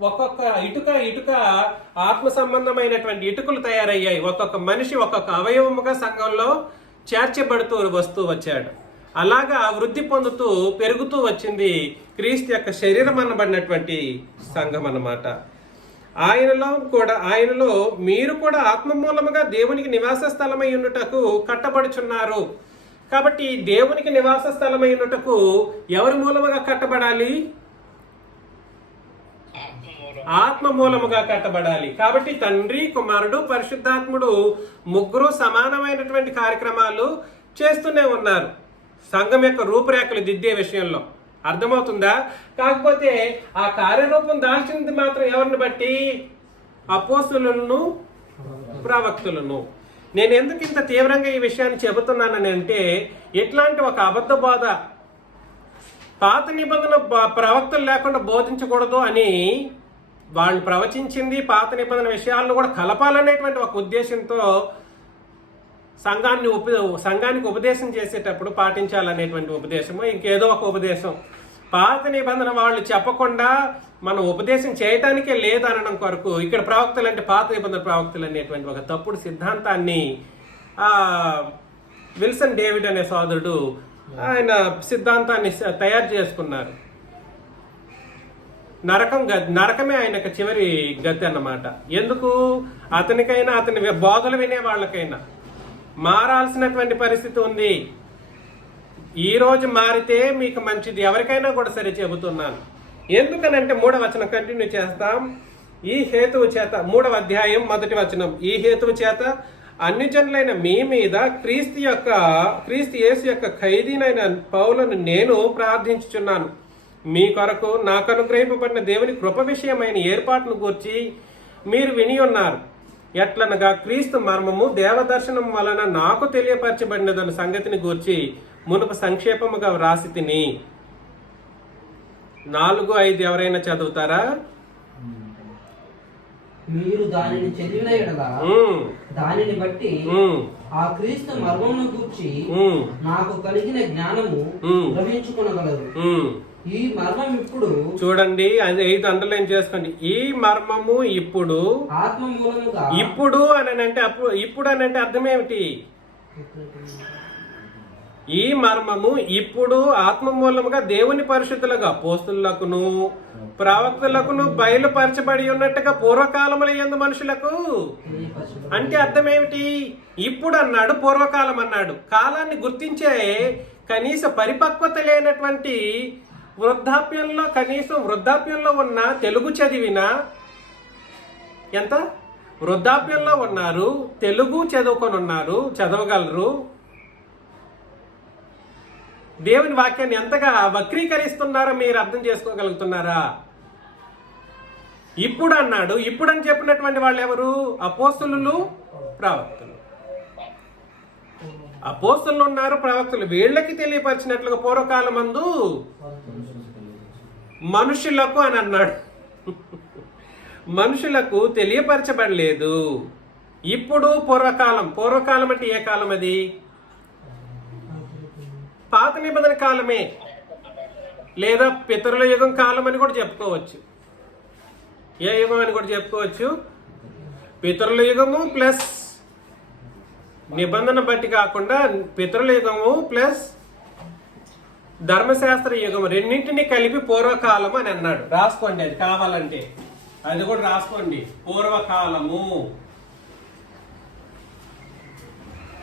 ఒక్కొక్క ఇటుక ఆత్మ సంబంధమైనటువంటి ఇటుకలు తయారయ్యాయి. ఒక్కొక్క మనిషి ఒక్కొక్క అవయవముగా సంఘంలో చేర్చబడుతూ వస్తూ వచ్చాడు. అలాగా వృద్ధి పొందుతూ పెరుగుతూ వచ్చింది క్రీస్తు యొక్క శరీరం అనబడినటువంటి సంఘం అన్నమాట. ఆయనలో మీరు కూడా ఆత్మ మూలముగా దేవునికి నివాస స్థలమై ఉండుటకు కట్టబడుచున్నారు. కాబట్టి దేవునికి నివాస స్థలమై ఉండుటకు ఎవరి మూలముగా కట్టబడాలి? ఆత్మ మూలముగా కట్టబడాలి. కాబట్టి తండ్రి, కుమారుడు, పరిశుద్ధాత్ముడు ముగ్గురు సమానమైనటువంటి కార్యక్రమాలు చేస్తూనే ఉన్నారు సంఘం యొక్క రూపురేఖలు దిద్దే విషయంలో. అర్థమవుతుందా? కాకపోతే ఆ కార్యరూపం దాల్చింది మాత్రం ఎవరిని బట్టి? అపోస్తులను, ప్రవక్తులను. నేను ఎందుకు ఇంత తీవ్రంగా ఈ విషయాన్ని చెబుతున్నానని అంటే, ఇట్లాంటి ఒక అబద్ధ బోధ పాత నిబంధన ప్రవక్తలు లేకుండా బోధించకూడదు అని వాళ్ళు ప్రవచించింది పాత నిబంధన విషయాలను కూడా కలపాలనేటువంటి ఒక ఉద్దేశంతో సంఘానికి ఉపదేశం చేసేటప్పుడు పాటించాలనేటువంటి ఉపదేశము, ఇంకేదో ఒక ఉపదేశం. పాత నిబంధన వాళ్ళు చెప్పకుండా మనం ఉపదేశం చేయటానికే లేదనడం కొరకు ఇక్కడ ప్రవక్తలు అంటే పాత నిబంధన ప్రవక్తలు అనేటువంటి ఒక తప్పుడు సిద్ధాంతాన్ని విల్సన్ డేవిడ్ అనే సోదరుడు ఆయన సిద్ధాంతాన్ని తయారు చేసుకున్నారు. నరకమే ఆయనకు చివరి గతి అన్నమాట. ఎందుకు? అతనికైనా అతని బోధలు వినే వాళ్ళకైనా మారాల్సినటువంటి పరిస్థితి ఉంది. ఈ రోజు మారితే మీకు మంచిది, ఎవరికైనా కూడా సరే చెబుతున్నాను. ఎందుకనంటే 3వ వచనం కంటిన్యూ చేస్తాం. ఈ హేతువు చేత 3వ అధ్యాయం 1వ వచనం, ఈ హేతువు చేత అన్ని జనులైన మీ మీద క్రీస్తు యేసు యొక్క ఖైదీనైన పౌలను నేను ప్రార్థించుచున్నాను. మీ కొరకు నాకు అనుగ్రహింపబడిన దేవుని కృప విషయమైన ఏర్పాటును గూర్చి మీరు విని ఉన్నారు. ఎట్లనగా క్రీస్తు మర్మము దేవదర్శనం వలన నాకు తెలియపరచబడినదన్న సంగతిని గూర్చి మునుపు సంక్షేపముగా వ్రాసి తిని. 4-5 ఎవరైనా చదువుతారా? మీరు దానిని చదివిన యెడల దానిని బట్టి ఆ క్రీస్తు మర్మమును గూర్చి నాకు కలిగిన జ్ఞానము గ్రహించుకొనగలరు. ఈ మర్మం ఇప్పుడు చూడండి, 5 అండర్లైన్ చేసుకోండి. ఈ మర్మము ఇప్పుడు ఆత్మ మూలముగా. ఇప్పుడు అని అంటే అర్థం ఏమిటి? ఈ మర్మము ఇప్పుడు ఆత్మ మూలముగా దేవుని పరిశుద్ధులుగా అపోస్తలులకును ప్రవక్తలకును బయలుపరచబడి ఉన్నట్టుగా పూర్వకాలముల యందు మనుషులకు. అంటే అర్థం ఏమిటి? ఇప్పుడు అన్నాడు, పూర్వకాలం అన్నాడు. కాలాన్ని గుర్తించే కనీస పరిపక్వత లేనటువంటి వృద్ధాప్యంలో ఉన్న తెలుగు చదివిన ఎంత వృద్ధాప్యంలో ఉన్నారు, తెలుగు చదువుకొని ఉన్నారు, చదవగలరు. దేవుని వాక్యాన్ని ఎంతగా వక్రీకరిస్తున్నారో మీరు అర్థం చేసుకోగలుగుతున్నారా? ఇప్పుడు అన్నాడు. ఇప్పుడు అని చెప్పినటువంటి వాళ్ళు ఎవరు? అపోస్తలులు, ప్రవక్తలు. అపోస్తలులు ఉన్నారు, ప్రవక్తలు. వీళ్ళకి తెలియపరిచినట్లుగా పూర్వకాలమందు మనుషులకు అని అన్నాడు. మనుషులకు తెలియపరచబడలేదు. ఇప్పుడు పూర్వకాలం అంటే ఏ కాలం అది? పాత నిబంధన కాలమే, లేదా పితరుల యుగం కాలం అని కూడా చెప్పుకోవచ్చు. ఏ యుగం అని కూడా చెప్పుకోవచ్చు? పితరుల యుగము ప్లస్ నిబంధన బట్టి కాకుండా పితరుల యుగము ప్లస్ ధర్మశాస్త్ర యుగము రెండింటినీ కలిపి పూర్వకాలము అని అన్నాడు. రాసుకోండి, అది కావాలంటే అది కూడా రాసుకోండి. పూర్వకాలము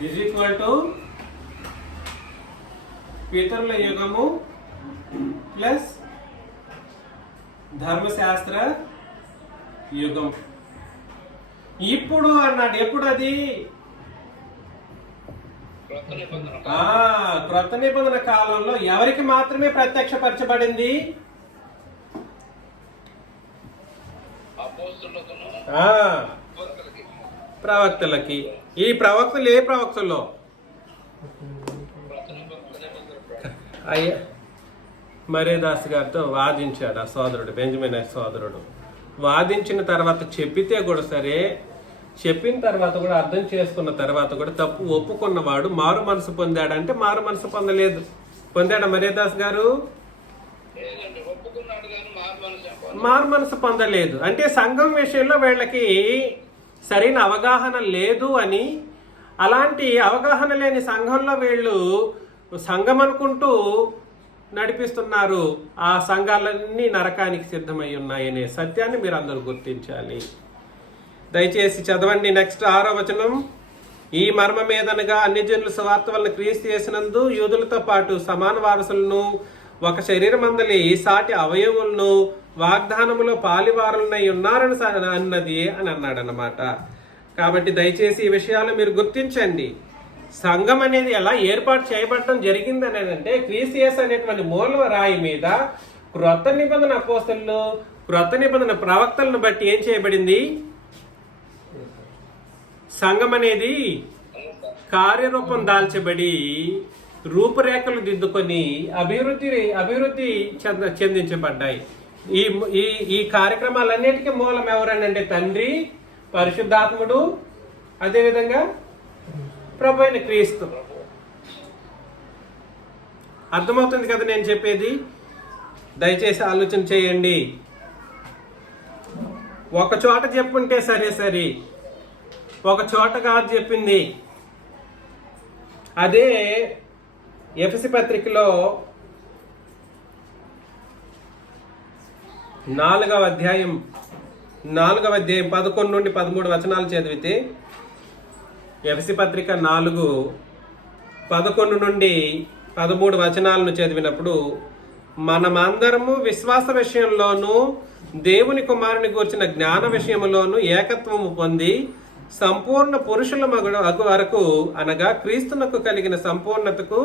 = పితరుల యుగము ప్లస్ ధర్మశాస్త్ర యుగం. ఇప్పుడు అన్నాడు. ఎప్పుడు అది? క్రొత్త నిబంధన కాలంలో ఎవరికి మాత్రమే ప్రత్యక్షపరచబడింది? ప్రవక్తలకి. ఈ ప్రవక్తలు ఏ ప్రవక్తలో? అయ్యా మరేదాస్ గారితో వాదించాడు ఆ సోదరుడు, బెంజమిన్ సోదరుడు. వాదించిన తర్వాత చెప్పితే కూడా సరే, చెప్పిన తర్వాత కూడా అర్థం చేసుకున్న తర్వాత కూడా తప్పు ఒప్పుకున్నవాడు మారు మనసు పొందాడంటే మారు మనసు పొందాడా మరేదాస్ గారు? మారు మనసు పొందలేదు. అంటే సంఘం విషయంలో వీళ్ళకి సరైన అవగాహన లేదు అని, అలాంటి అవగాహన లేని సంఘంలో వీళ్ళు సంఘం అనుకుంటూ నడిపిస్తున్నారు, ఆ సంఘాలన్నీ నరకానికి సిద్ధమై ఉన్నాయనే సత్యాన్ని మీరు అందరూ గుర్తించాలి. దయచేసి చదవండి. నెక్స్ట్ 6వ వచనం. ఈ మర్మ మీదనగా అన్ని జనుల సువార్త వలన క్రీస్తు చేసినందు యూదులతో పాటు సమాన వారసులను, ఒక శరీరమందలి సాటి అవయవులను, వాగ్దానములో పాలివారులనై ఉన్నారని అన్నది అని అన్నాడు అన్నమాట. కాబట్టి దయచేసి ఈ విషయాలు మీరు గుర్తించండి. సంఘం అనేది ఎలా ఏర్పాటు చేయబడటం జరిగింది అనేది అంటే క్రీస్తు యేసు అనేటువంటి మూల రాయి మీద క్రొత్త నిబంధన అపోస్తలులు, క్రొత్త నిబంధన ప్రవక్తలను బట్టి ఏం చేయబడింది? సంఘం అనేది కార్యరూపం దాల్చబడి రూపురేఖలు దిద్దుకొని అభివృద్ధి చెందించబడ్డాయి. ఈ కార్యక్రమాలన్నిటికీ మూలం ఎవరనంటే తండ్రి, పరిశుద్ధాత్ముడు, అదేవిధంగా ప్రభు అయిన క్రీస్తు. అర్థమవుతుంది కదా నేను చెప్పేది? దయచేసి ఆలోచన చేయండి. ఒక చోట చెప్పుంటే సరే, ఒక చోట కాదు చెప్పింది. అదే ఎఫెసీ పత్రికలో 4వ అధ్యాయం 11 నుండి 13 వచనాలు చదివితే, ఎఫెసీ పత్రిక 4:11 నుండి 13 వచనాలను చదివినప్పుడు, మనమందరము విశ్వాస విషయంలోనూ దేవుని కుమారుని గూర్చిన జ్ఞాన విషయములోను ఏకత్వము పొంది సంపూర్ణ పురుషుల మగు వరకు, అనగా క్రీస్తునకు కలిగిన సంపూర్ణతకు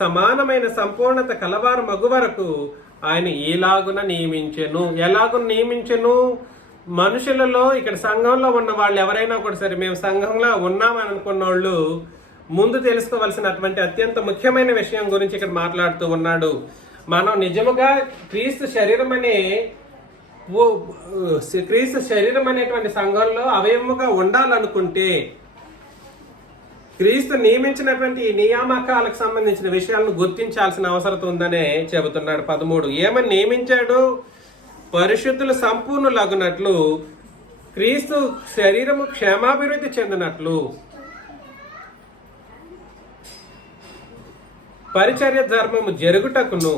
సమానమైన సంపూర్ణత కలవారు మగు వరకు ఆయన ఈలాగున నియమించెను. ఎలాగున నియమించెను? మనుషులలో, ఇక్కడ సంఘంలో ఉన్న వాళ్ళు ఎవరైనా కూడా సరే, మేము సంఘంలో ఉన్నామని అనుకున్న వాళ్ళు ముందు తెలుసుకోవాల్సినటువంటి అత్యంత ముఖ్యమైన విషయం గురించి ఇక్కడ మాట్లాడుతూ ఉన్నాడు. మనం నిజముగా క్రీస్తు శరీరం అనేటువంటి సంఘంలో అవయముగా ఉండాలనుకుంటే క్రీస్తు నియమించినటువంటి ఈ నియామకాలకు సంబంధించిన విషయాలను గుర్తించాల్సిన అవసరం ఉందనే చెబుతున్నాడు. 13 ఏమని నియమించాడు? పరిశుద్ధులు సంపూర్ణులగునట్లు, క్రీస్తు శరీరము క్షేమాభివృద్ధి చెందినట్లు, పరిచర్య ధర్మము జరుగుటకును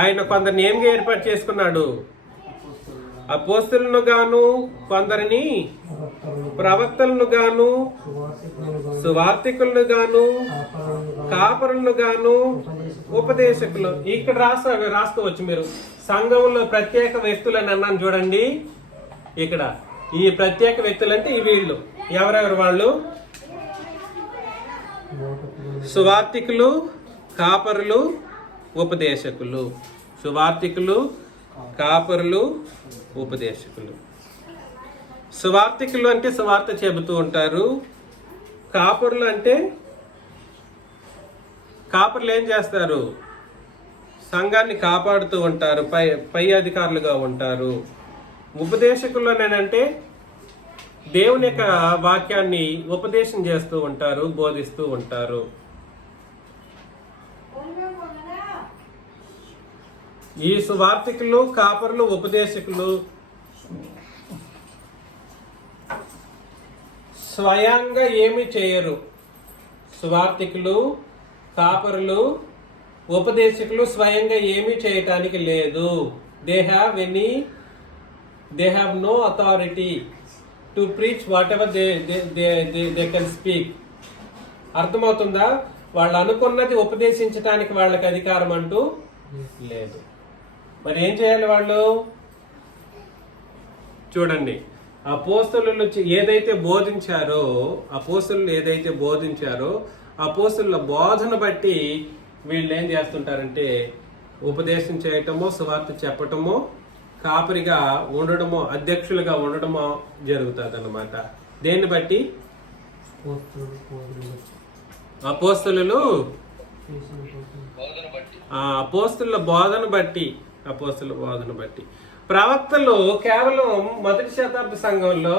ఆయన కొందరిని ఏమిగా ఏర్పాటు చేసుకున్నాడు? అపోస్తలును గాను, కొందరిని ప్రవక్తలను గాను, సువార్తికులను గాను, కాపరులను గాను, ఉపదేశకులు. ఇక్కడ రాసుకోవచ్చు మీరు. సంఘంలో ప్రత్యేక వ్యక్తులని అన్నాను చూడండి. ఇక్కడ ఈ ప్రత్యేక వ్యక్తులు అంటే ఈ వీళ్ళు ఎవరెవరు? వాళ్ళు సువార్తికులు, కాపరులు, ఉపదేశకులు. సువార్తికులు, కాపరులు, ఉపదేశకులు. సువార్తికులు అంటే సువార్త చెబుతూ ఉంటారు. కాపరులు అంటే కాపరులు ఏం చేస్తారు? సంఘాన్ని కాపాడుతూ ఉంటారు, పై అధికారులుగా ఉంటారు. ఉపదేశకులు అంటే దేవుని యొక్క వాక్యాన్ని ఉపదేశం చేస్తూ ఉంటారు, బోధిస్తూ ఉంటారు. ఈ సువార్తికులు, కాపరులు, ఉపదేశకులు స్వయంగా ఏమి చేయరు. సువార్తికులు, కాపరులు, ఉపదేశకులు స్వయంగా ఏమీ చేయటానికి లేదు. They have no authority to preach whatever they can speak. అర్థమవుతుందా? వాళ్ళు అనుకున్నది ఉపదేశించడానికి వాళ్ళకి అధికారం అంటూ లేదు. మరి ఏం చేయాలి వాళ్ళు? చూడండి, అపోస్తలులు ఏదైతే బోధించారో అపోస్తలుల బోధన బట్టి వీళ్ళు ఏం చేస్తుంటారంటే ఉపదేశం చేయటమో, సువార్త చెప్పటమో, కాపరిగా ఉండడమో, అధ్యక్షులుగా ఉండడమో జరుగుతుంది అన్నమాట. దేన్ని బట్టి? అపోస్తలుల బోధన బట్టి. ప్రవక్తలు కేవలం మొదటి శతాబ్ద సంఘంలో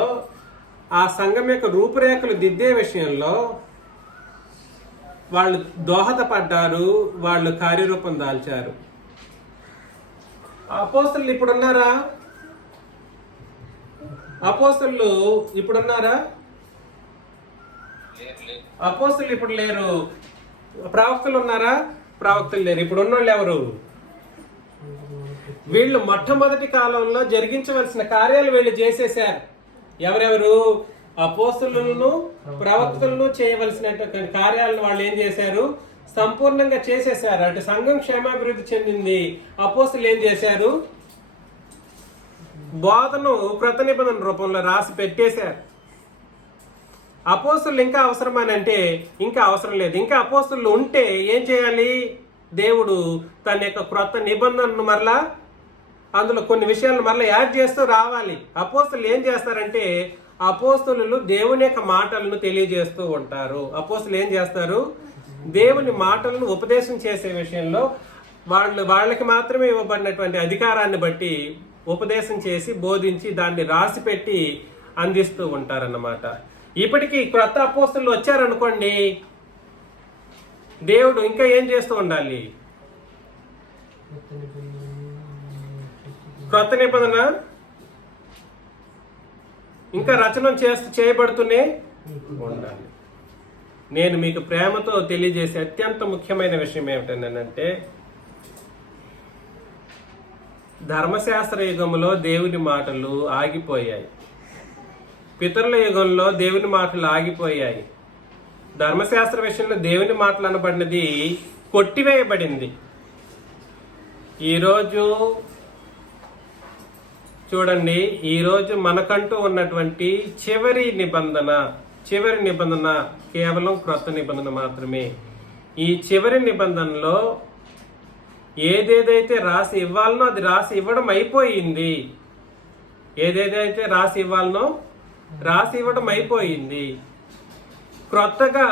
ఆ సంఘం యొక్క రూపురేఖలు దిద్దే విషయంలో వాళ్ళు దోహదపడ్డారు, వాళ్ళు కార్యరూపం దాల్చారు. అపోస్తలులు ఇప్పుడున్నారా? అపోస్తలులు ఇప్పుడు లేరు. ప్రవక్తలు ఉన్నారా? ప్రవక్తలు లేరు. ఇప్పుడు ఉన్నోళ్ళు ఎవరు? వీళ్ళు మొట్టమొదటి కాలంలో జరిగించవలసిన కార్యాలు వీళ్ళు చేసేసారు. ఎవరెవరు? అపోస్తలులను ప్రవక్తలను చేయవలసినటువంటి కార్యాలను వాళ్ళు ఏం చేశారు? సంపూర్ణంగా చేసేసారు. అటు సంఘం క్షేమాభివృద్ధి చెందింది. అపోస్తలు ఏం చేశారు? బోధను కృత నిబంధన రూపంలో రాసి పెట్టేశారు. అపోస్తలు ఇంకా అవసరమని అంటే ఇంకా అవసరం లేదు. ఇంకా అపోస్తలు ఉంటే ఏం చేయాలి? దేవుడు తన యొక్క క్రొత్త నిబంధనను మరలా అందులో కొన్ని విషయాలను మరలా యాడ్ చేస్తూ రావాలి. అపోస్తలు ఏం చేస్తారంటే అపోస్తలు దేవుని యొక్క మాటలను తెలియజేస్తూ ఉంటారు. అపోస్తలు ఏం చేస్తారు? దేవుని మాటలను ఉపదేశం చేసే విషయంలో వాళ్ళకి మాత్రమే ఇవ్వబడినటువంటి అధికారాన్ని బట్టి ఉపదేశం చేసి బోధించి దాన్ని రాసి పెట్టి అందిస్తూ ఉంటారన్నమాట. ఇప్పటికీ క్రొత్త అపోస్తలు వచ్చారనుకోండి, దేవుడు ఇంకా ఏం చేస్తూ ఉండాలి? క్రొత్త నిబంధన ఇంకా రచన చేయబడుతూనే ఉండాలి. నేను మీకు ప్రేమతో తెలియజేసే అత్యంత ముఖ్యమైన విషయం ఏమిటంటే, ధర్మశాస్త్ర యుగంలో దేవుని మాటలు ఆగిపోయాయి. పితరుల యుగంలో దేవుని మాటలు ఆగిపోయాయి. ధర్మశాస్త్ర విషయంలో దేవుని మాటలు అనబడినది కొట్టివేయబడింది. ఈరోజు చూడండి, ఈరోజు మనకంటూ ఉన్నటువంటి చివరి నిబంధన కేవలం క్రొత్త నిబంధన మాత్రమే. ఈ చివరి నిబంధనలో ఏదేదైతే రాసి ఇవ్వాలనో అది రాసి ఇవ్వడం అయిపోయింది. ఏదేదైతే రాసి ఇవ్వాలనో రాసి ఇవ్వడం అయిపోయింది. క్రొత్తగా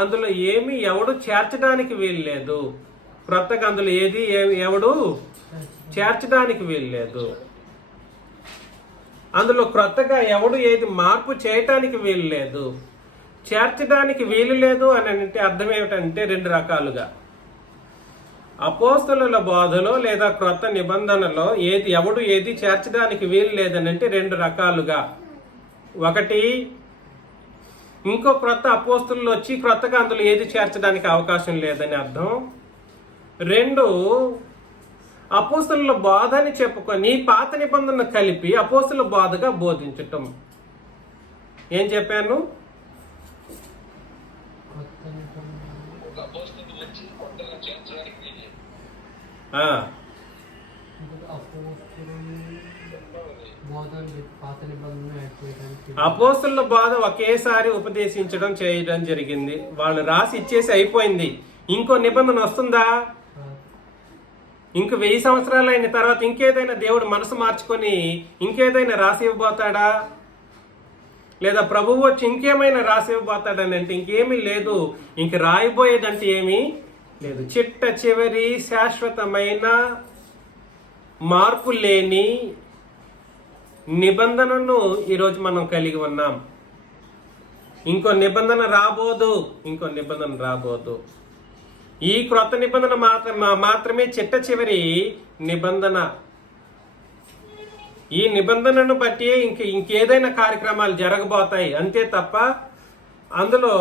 అందులో ఏమి ఎవడు చేర్చడానికి వీల్లేదు. క్రొత్తగా అందులో ఎవడు చేర్చడానికి వీల్లేదు. అందులో క్రొత్తగా ఎవడు ఏది మార్పు చేయటానికి వీలు లేదు. చేర్చడానికి వీలు లేదు అని అంటే అర్థం ఏమిటంటే రెండు రకాలుగా. అపోస్తలుల బోధలో లేదా క్రొత్త నిబంధనలో ఎవడు ఏది చేర్చడానికి వీలు లేదని అంటే రెండు రకాలుగా. ఒకటి, ఇంకో క్రొత్త అపోస్తలు వచ్చి క్రొత్తగా అందులో ఏది చేర్చడానికి అవకాశం లేదని అర్థం. రెండు, అపోస్తలుల బోధ అని చెప్పుకొని పాత నిబంధన కలిపి అపోస్తలుల బోధగా బోధించటం. ఏం చెప్పాను? అపోస్తలుల బోధ ఒకేసారి ఉపదేశించడం చేయడం జరిగింది. వాళ్ళు రాసి ఇచ్చేసి అయిపోయింది. ఇంకో నిబంధన వస్తుందా? ఇంక 1000 సంవత్సరాలు అయిన తర్వాత ఇంకేదైనా దేవుడు మనసు మార్చుకొని ఇంకేదైనా రాసి ఇవ్వబోతాడా? లేదా ప్రభువు వచ్చి ఇంకేమైనా రాసి ఇవ్వబోతాడని అంటే ఇంకేమీ లేదు. ఇంక రాయిపోయేదంటే ఏమీ లేదు. చిట్ట చివరి శాశ్వతమైన మార్పు లేని నిబంధనను ఈరోజు మనం కలిగి ఉన్నాం. ఇంకో నిబంధన రాబోదు. ఈ క్రొత్త నిబంధన మాత్రమే చిట్ట చివరి నిబంధన. ఈ నిబంధనను బట్టి ఇంకేదైనా కార్యక్రమాలు జరగబోతాయి అంతే తప్ప అందులో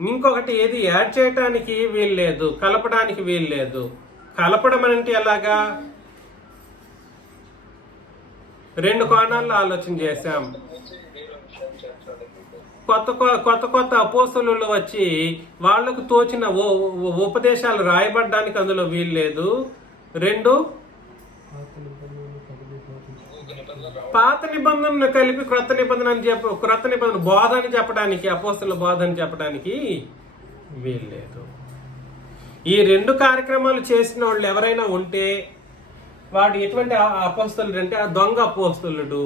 ఇంకొకటి ఏది యాడ్ చేయటానికి వీల్లేదు, కలపడానికి వీల్లేదు. కలపడం అంటే ఎలాగా? రెండు కోణాల్లో ఆలోచన చేశాం. కొత్త అపోస్తలులు వచ్చి వాళ్లకు తోచిన ఉపదేశాలు రాయబడ్డానికి అందులో వీల్లేదు. రెండు, పాత నిబంధనను కలిపి క్రొత్త నిబంధన బోధ అని చెప్పడానికి, అపోస్తలుల బోధ అని చెప్పడానికి వీల్లేదు. ఈ రెండు కార్యక్రమాలు చేసిన వాళ్ళు ఎవరైనా ఉంటే వాడు ఎటువంటి అపోస్తలుడు అంటే ఆ దొంగ అపోస్తలుడు.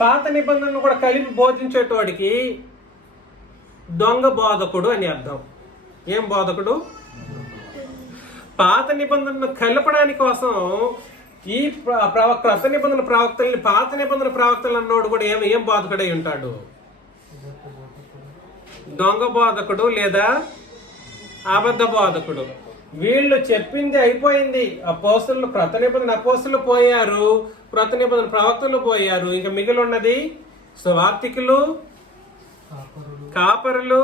పాత నిబంధనలు కూడా కలిపి బోధించేటోడికి దొంగ బోధకుడు అని అర్థం. ఏం బోధకుడు? పాత నిబంధనను కలపడానికి కోసం ఈ క్రొత్త నిబంధన ప్రవక్తల్ని పాత నిబంధన ప్రవక్తలు అన్నోడు కూడా ఏం బోధకుడై ఉంటాడు? దొంగ బోధకుడు లేదా అబద్ధ బోధకుడు. వీళ్ళు చెప్పింది అయిపోయింది. అపోస్తలులు క్రొత్త నిబంధన అపోస్తలులు పోయారు, క్రొత్త నిబంధన ప్రవక్తలు పోయారు. ఇంకా మిగిలి ఉన్నది సువార్తికులు, కాపరులు,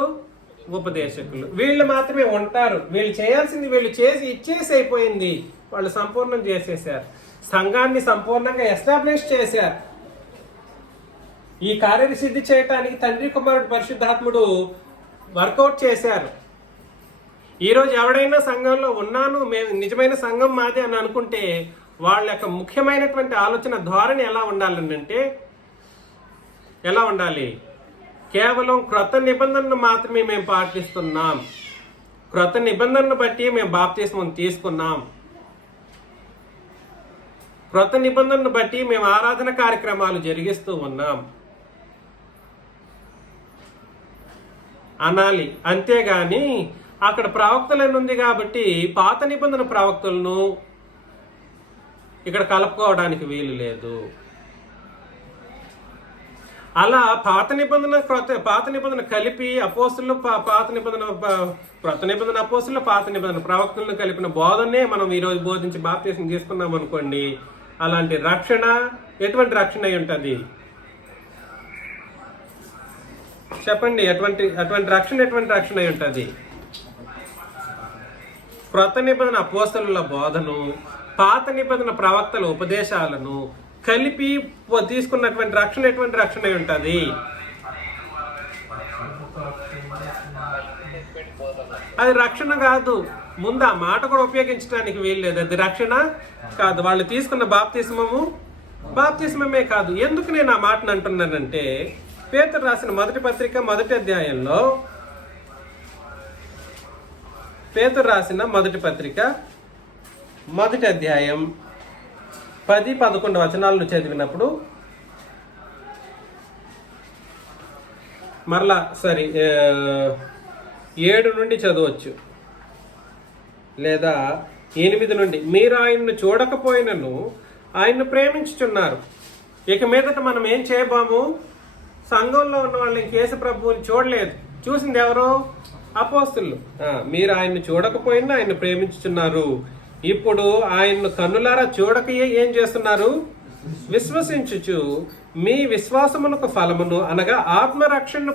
ఉపదేశకులు. వీళ్ళు మాత్రమే ఉంటారు. వీళ్ళు చేయాల్సింది వీళ్ళు చేసి ఇచ్చేసి అయిపోయింది. వాళ్ళు సంపూర్ణం చేసేసారు. సంఘాన్ని సంపూర్ణంగా ఎస్టాబ్లిష్ చేశారు. ఈ కార్యసిద్ధి చేయటానికి తండ్రి, కుమారుడు, పరిశుద్ధాత్ముడు వర్కౌట్ చేశారు. ఈరోజు ఎవడైనా సంఘంలో ఉన్నాను, మేము నిజమైన సంఘం మాది అని అనుకుంటే వాళ్ళ యొక్క ముఖ్యమైనటువంటి ఆలోచన ధోరణి ఎలా ఉండాలంటే, ఎలా ఉండాలి? కేవలం క్రొత్త నిబంధనను మాత్రమే మేము పాటిస్తున్నాం, క్రొత్త నిబంధనను బట్టి మేము బాప్తిస్మం తీసుకున్నాం, క్రొత్త నిబంధనను బట్టి మేము ఆరాధన కార్యక్రమాలు జరిగిస్తూ ఉన్నాం అనాలి. అంతేగాని అక్కడ ప్రవక్తలను ఉంది కాబట్టి పాత నిబంధన ప్రవక్తలను ఇక్కడ కలుపుకోవడానికి వీలు లేదు. అలా పాత నిబంధన కలిపి అపోస్తులు, పాత నిబంధన క్రొత్త నిబంధన అపోస్తులు, పాత నిబంధన ప్రవక్తలను కలిపిన బోధనే మనం ఈరోజు బోధించి బాప్తిసం తీసుకున్నాం అనుకోండి, అలాంటి రక్షణ ఎటువంటి రక్షణ అయి ఉంటుంది చెప్పండి? అటువంటి రక్షణ అయి ఉంటుంది? క్రొత్త నిబంధన అపోస్తలుల బోధను, పాత నిబంధన ప్రవక్తల ఉపదేశాలను కలిపి తీసుకున్నటువంటి రక్షణ ఎటువంటి రక్షణ అయి ఉంటుంది? అది రక్షణ కాదు. ముందు ఆ మాట కూడా ఉపయోగించడానికి వీల్లేదు. అది రక్షణ కాదు. వాళ్ళు తీసుకున్న బాప్తిస్మమే కాదు. ఎందుకు నేను ఆ మాటను అంటున్నానంటే, పేతురు రాసిన మొదటి పత్రిక మొదటి అధ్యాయంలో, పేతురు రాసిన మొదటి పత్రిక మొదటి అధ్యాయం 10-11 వచనాలను చదివినప్పుడు, మరలా 7 నుండి చదవచ్చు లేదా 8 నుండి. మీరు ఆయన్ను చూడకపోయినను ఆయన్ను ప్రేమించుచున్నారు. ఇక మీదట మనం ఏం చేయబోము? సంఘంలో ఉన్న వాళ్ళు ఇంకేసు ప్రభువుని చూడలేదు. చూసింది ఎవరు? అపోస్తులు. మీరు ఆయన్ని చూడకపోయినా ఆయన్ని ప్రేమించుచున్నారు. ఇప్పుడు ఆయన్ను కన్నులారా చూడకయే ఏం చేస్తున్నారు? విశ్వసించుచు మీ విశ్వాసమునకు ఫలమును అనగా ఆత్మరక్షణను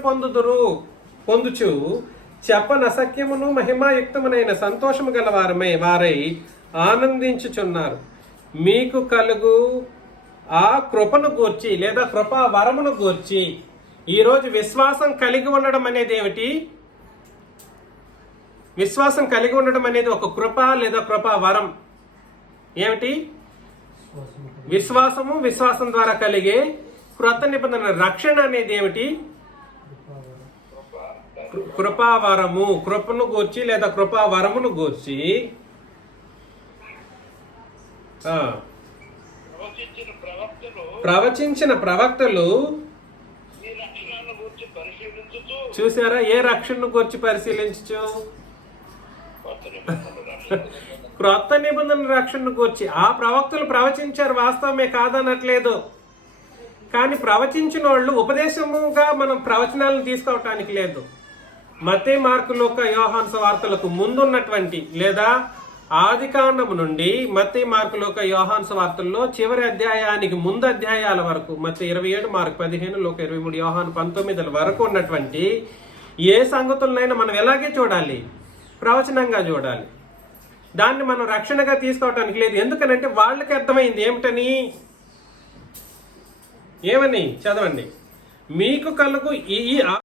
పొందుచు చెప్పనసఖ్యమును మహిమాయుక్తమునైన సంతోషము గల వారై ఆనందించుచున్నారు. మీకు కలుగు ఆ కృపను గూర్చి లేదా కృపా వరమును గూర్చి. ఈరోజు విశ్వాసం కలిగి ఉండడం అనేది ఏమిటి? విశ్వాసం కలిగి ఉండడం అనేది ఒక కృప లేదా కృపా వరం. ఏమిటి? విశ్వాసం ద్వారా కలిగే క్రొత్త నిబంధన రక్షణ అనేది ఏమిటి? కృపావరము. కృపను గూర్చి లేదా కృపావరమును గూర్చి ప్రవచించిన ప్రవక్తలు చూసారా? ఏ రక్షణను గూర్చి పరిశీలించు? క్రొత్త నిబంధన రక్షణను గూర్చి ఆ ప్రవక్తలు ప్రవచించారు, వాస్తవమే కాదనట్లేదు. కానీ ప్రవచించిన వాళ్ళు ఉపదేశముగా మనం ప్రవచనాలను తీసుకోవటానికి లేదు. మత్తయి, మార్కు, లూకా, యోహాను సువార్తలకు ముందున్నటువంటి లేదా ఆదికాండము నుండి మత్తయి, మార్కు, లూకా, యోహాను సువార్తల్లో చివరి అధ్యాయానికి ముందు అధ్యాయాల వరకు, మత్తయి 27, మార్కు 15, లూకా 23, యోహాను 19 వరకు ఉన్నటువంటి ఏ సంగతులనైనా మనం ఎలాగే చూడాలి? ప్రవచనంగా చూడాలి. దాన్ని మనం రక్షణగా తీసుకోవటానికి లేదు. ఎందుకనంటే వాళ్ళకి అర్థమైంది ఏమని చదవండి. మీకు కలుగు ఈ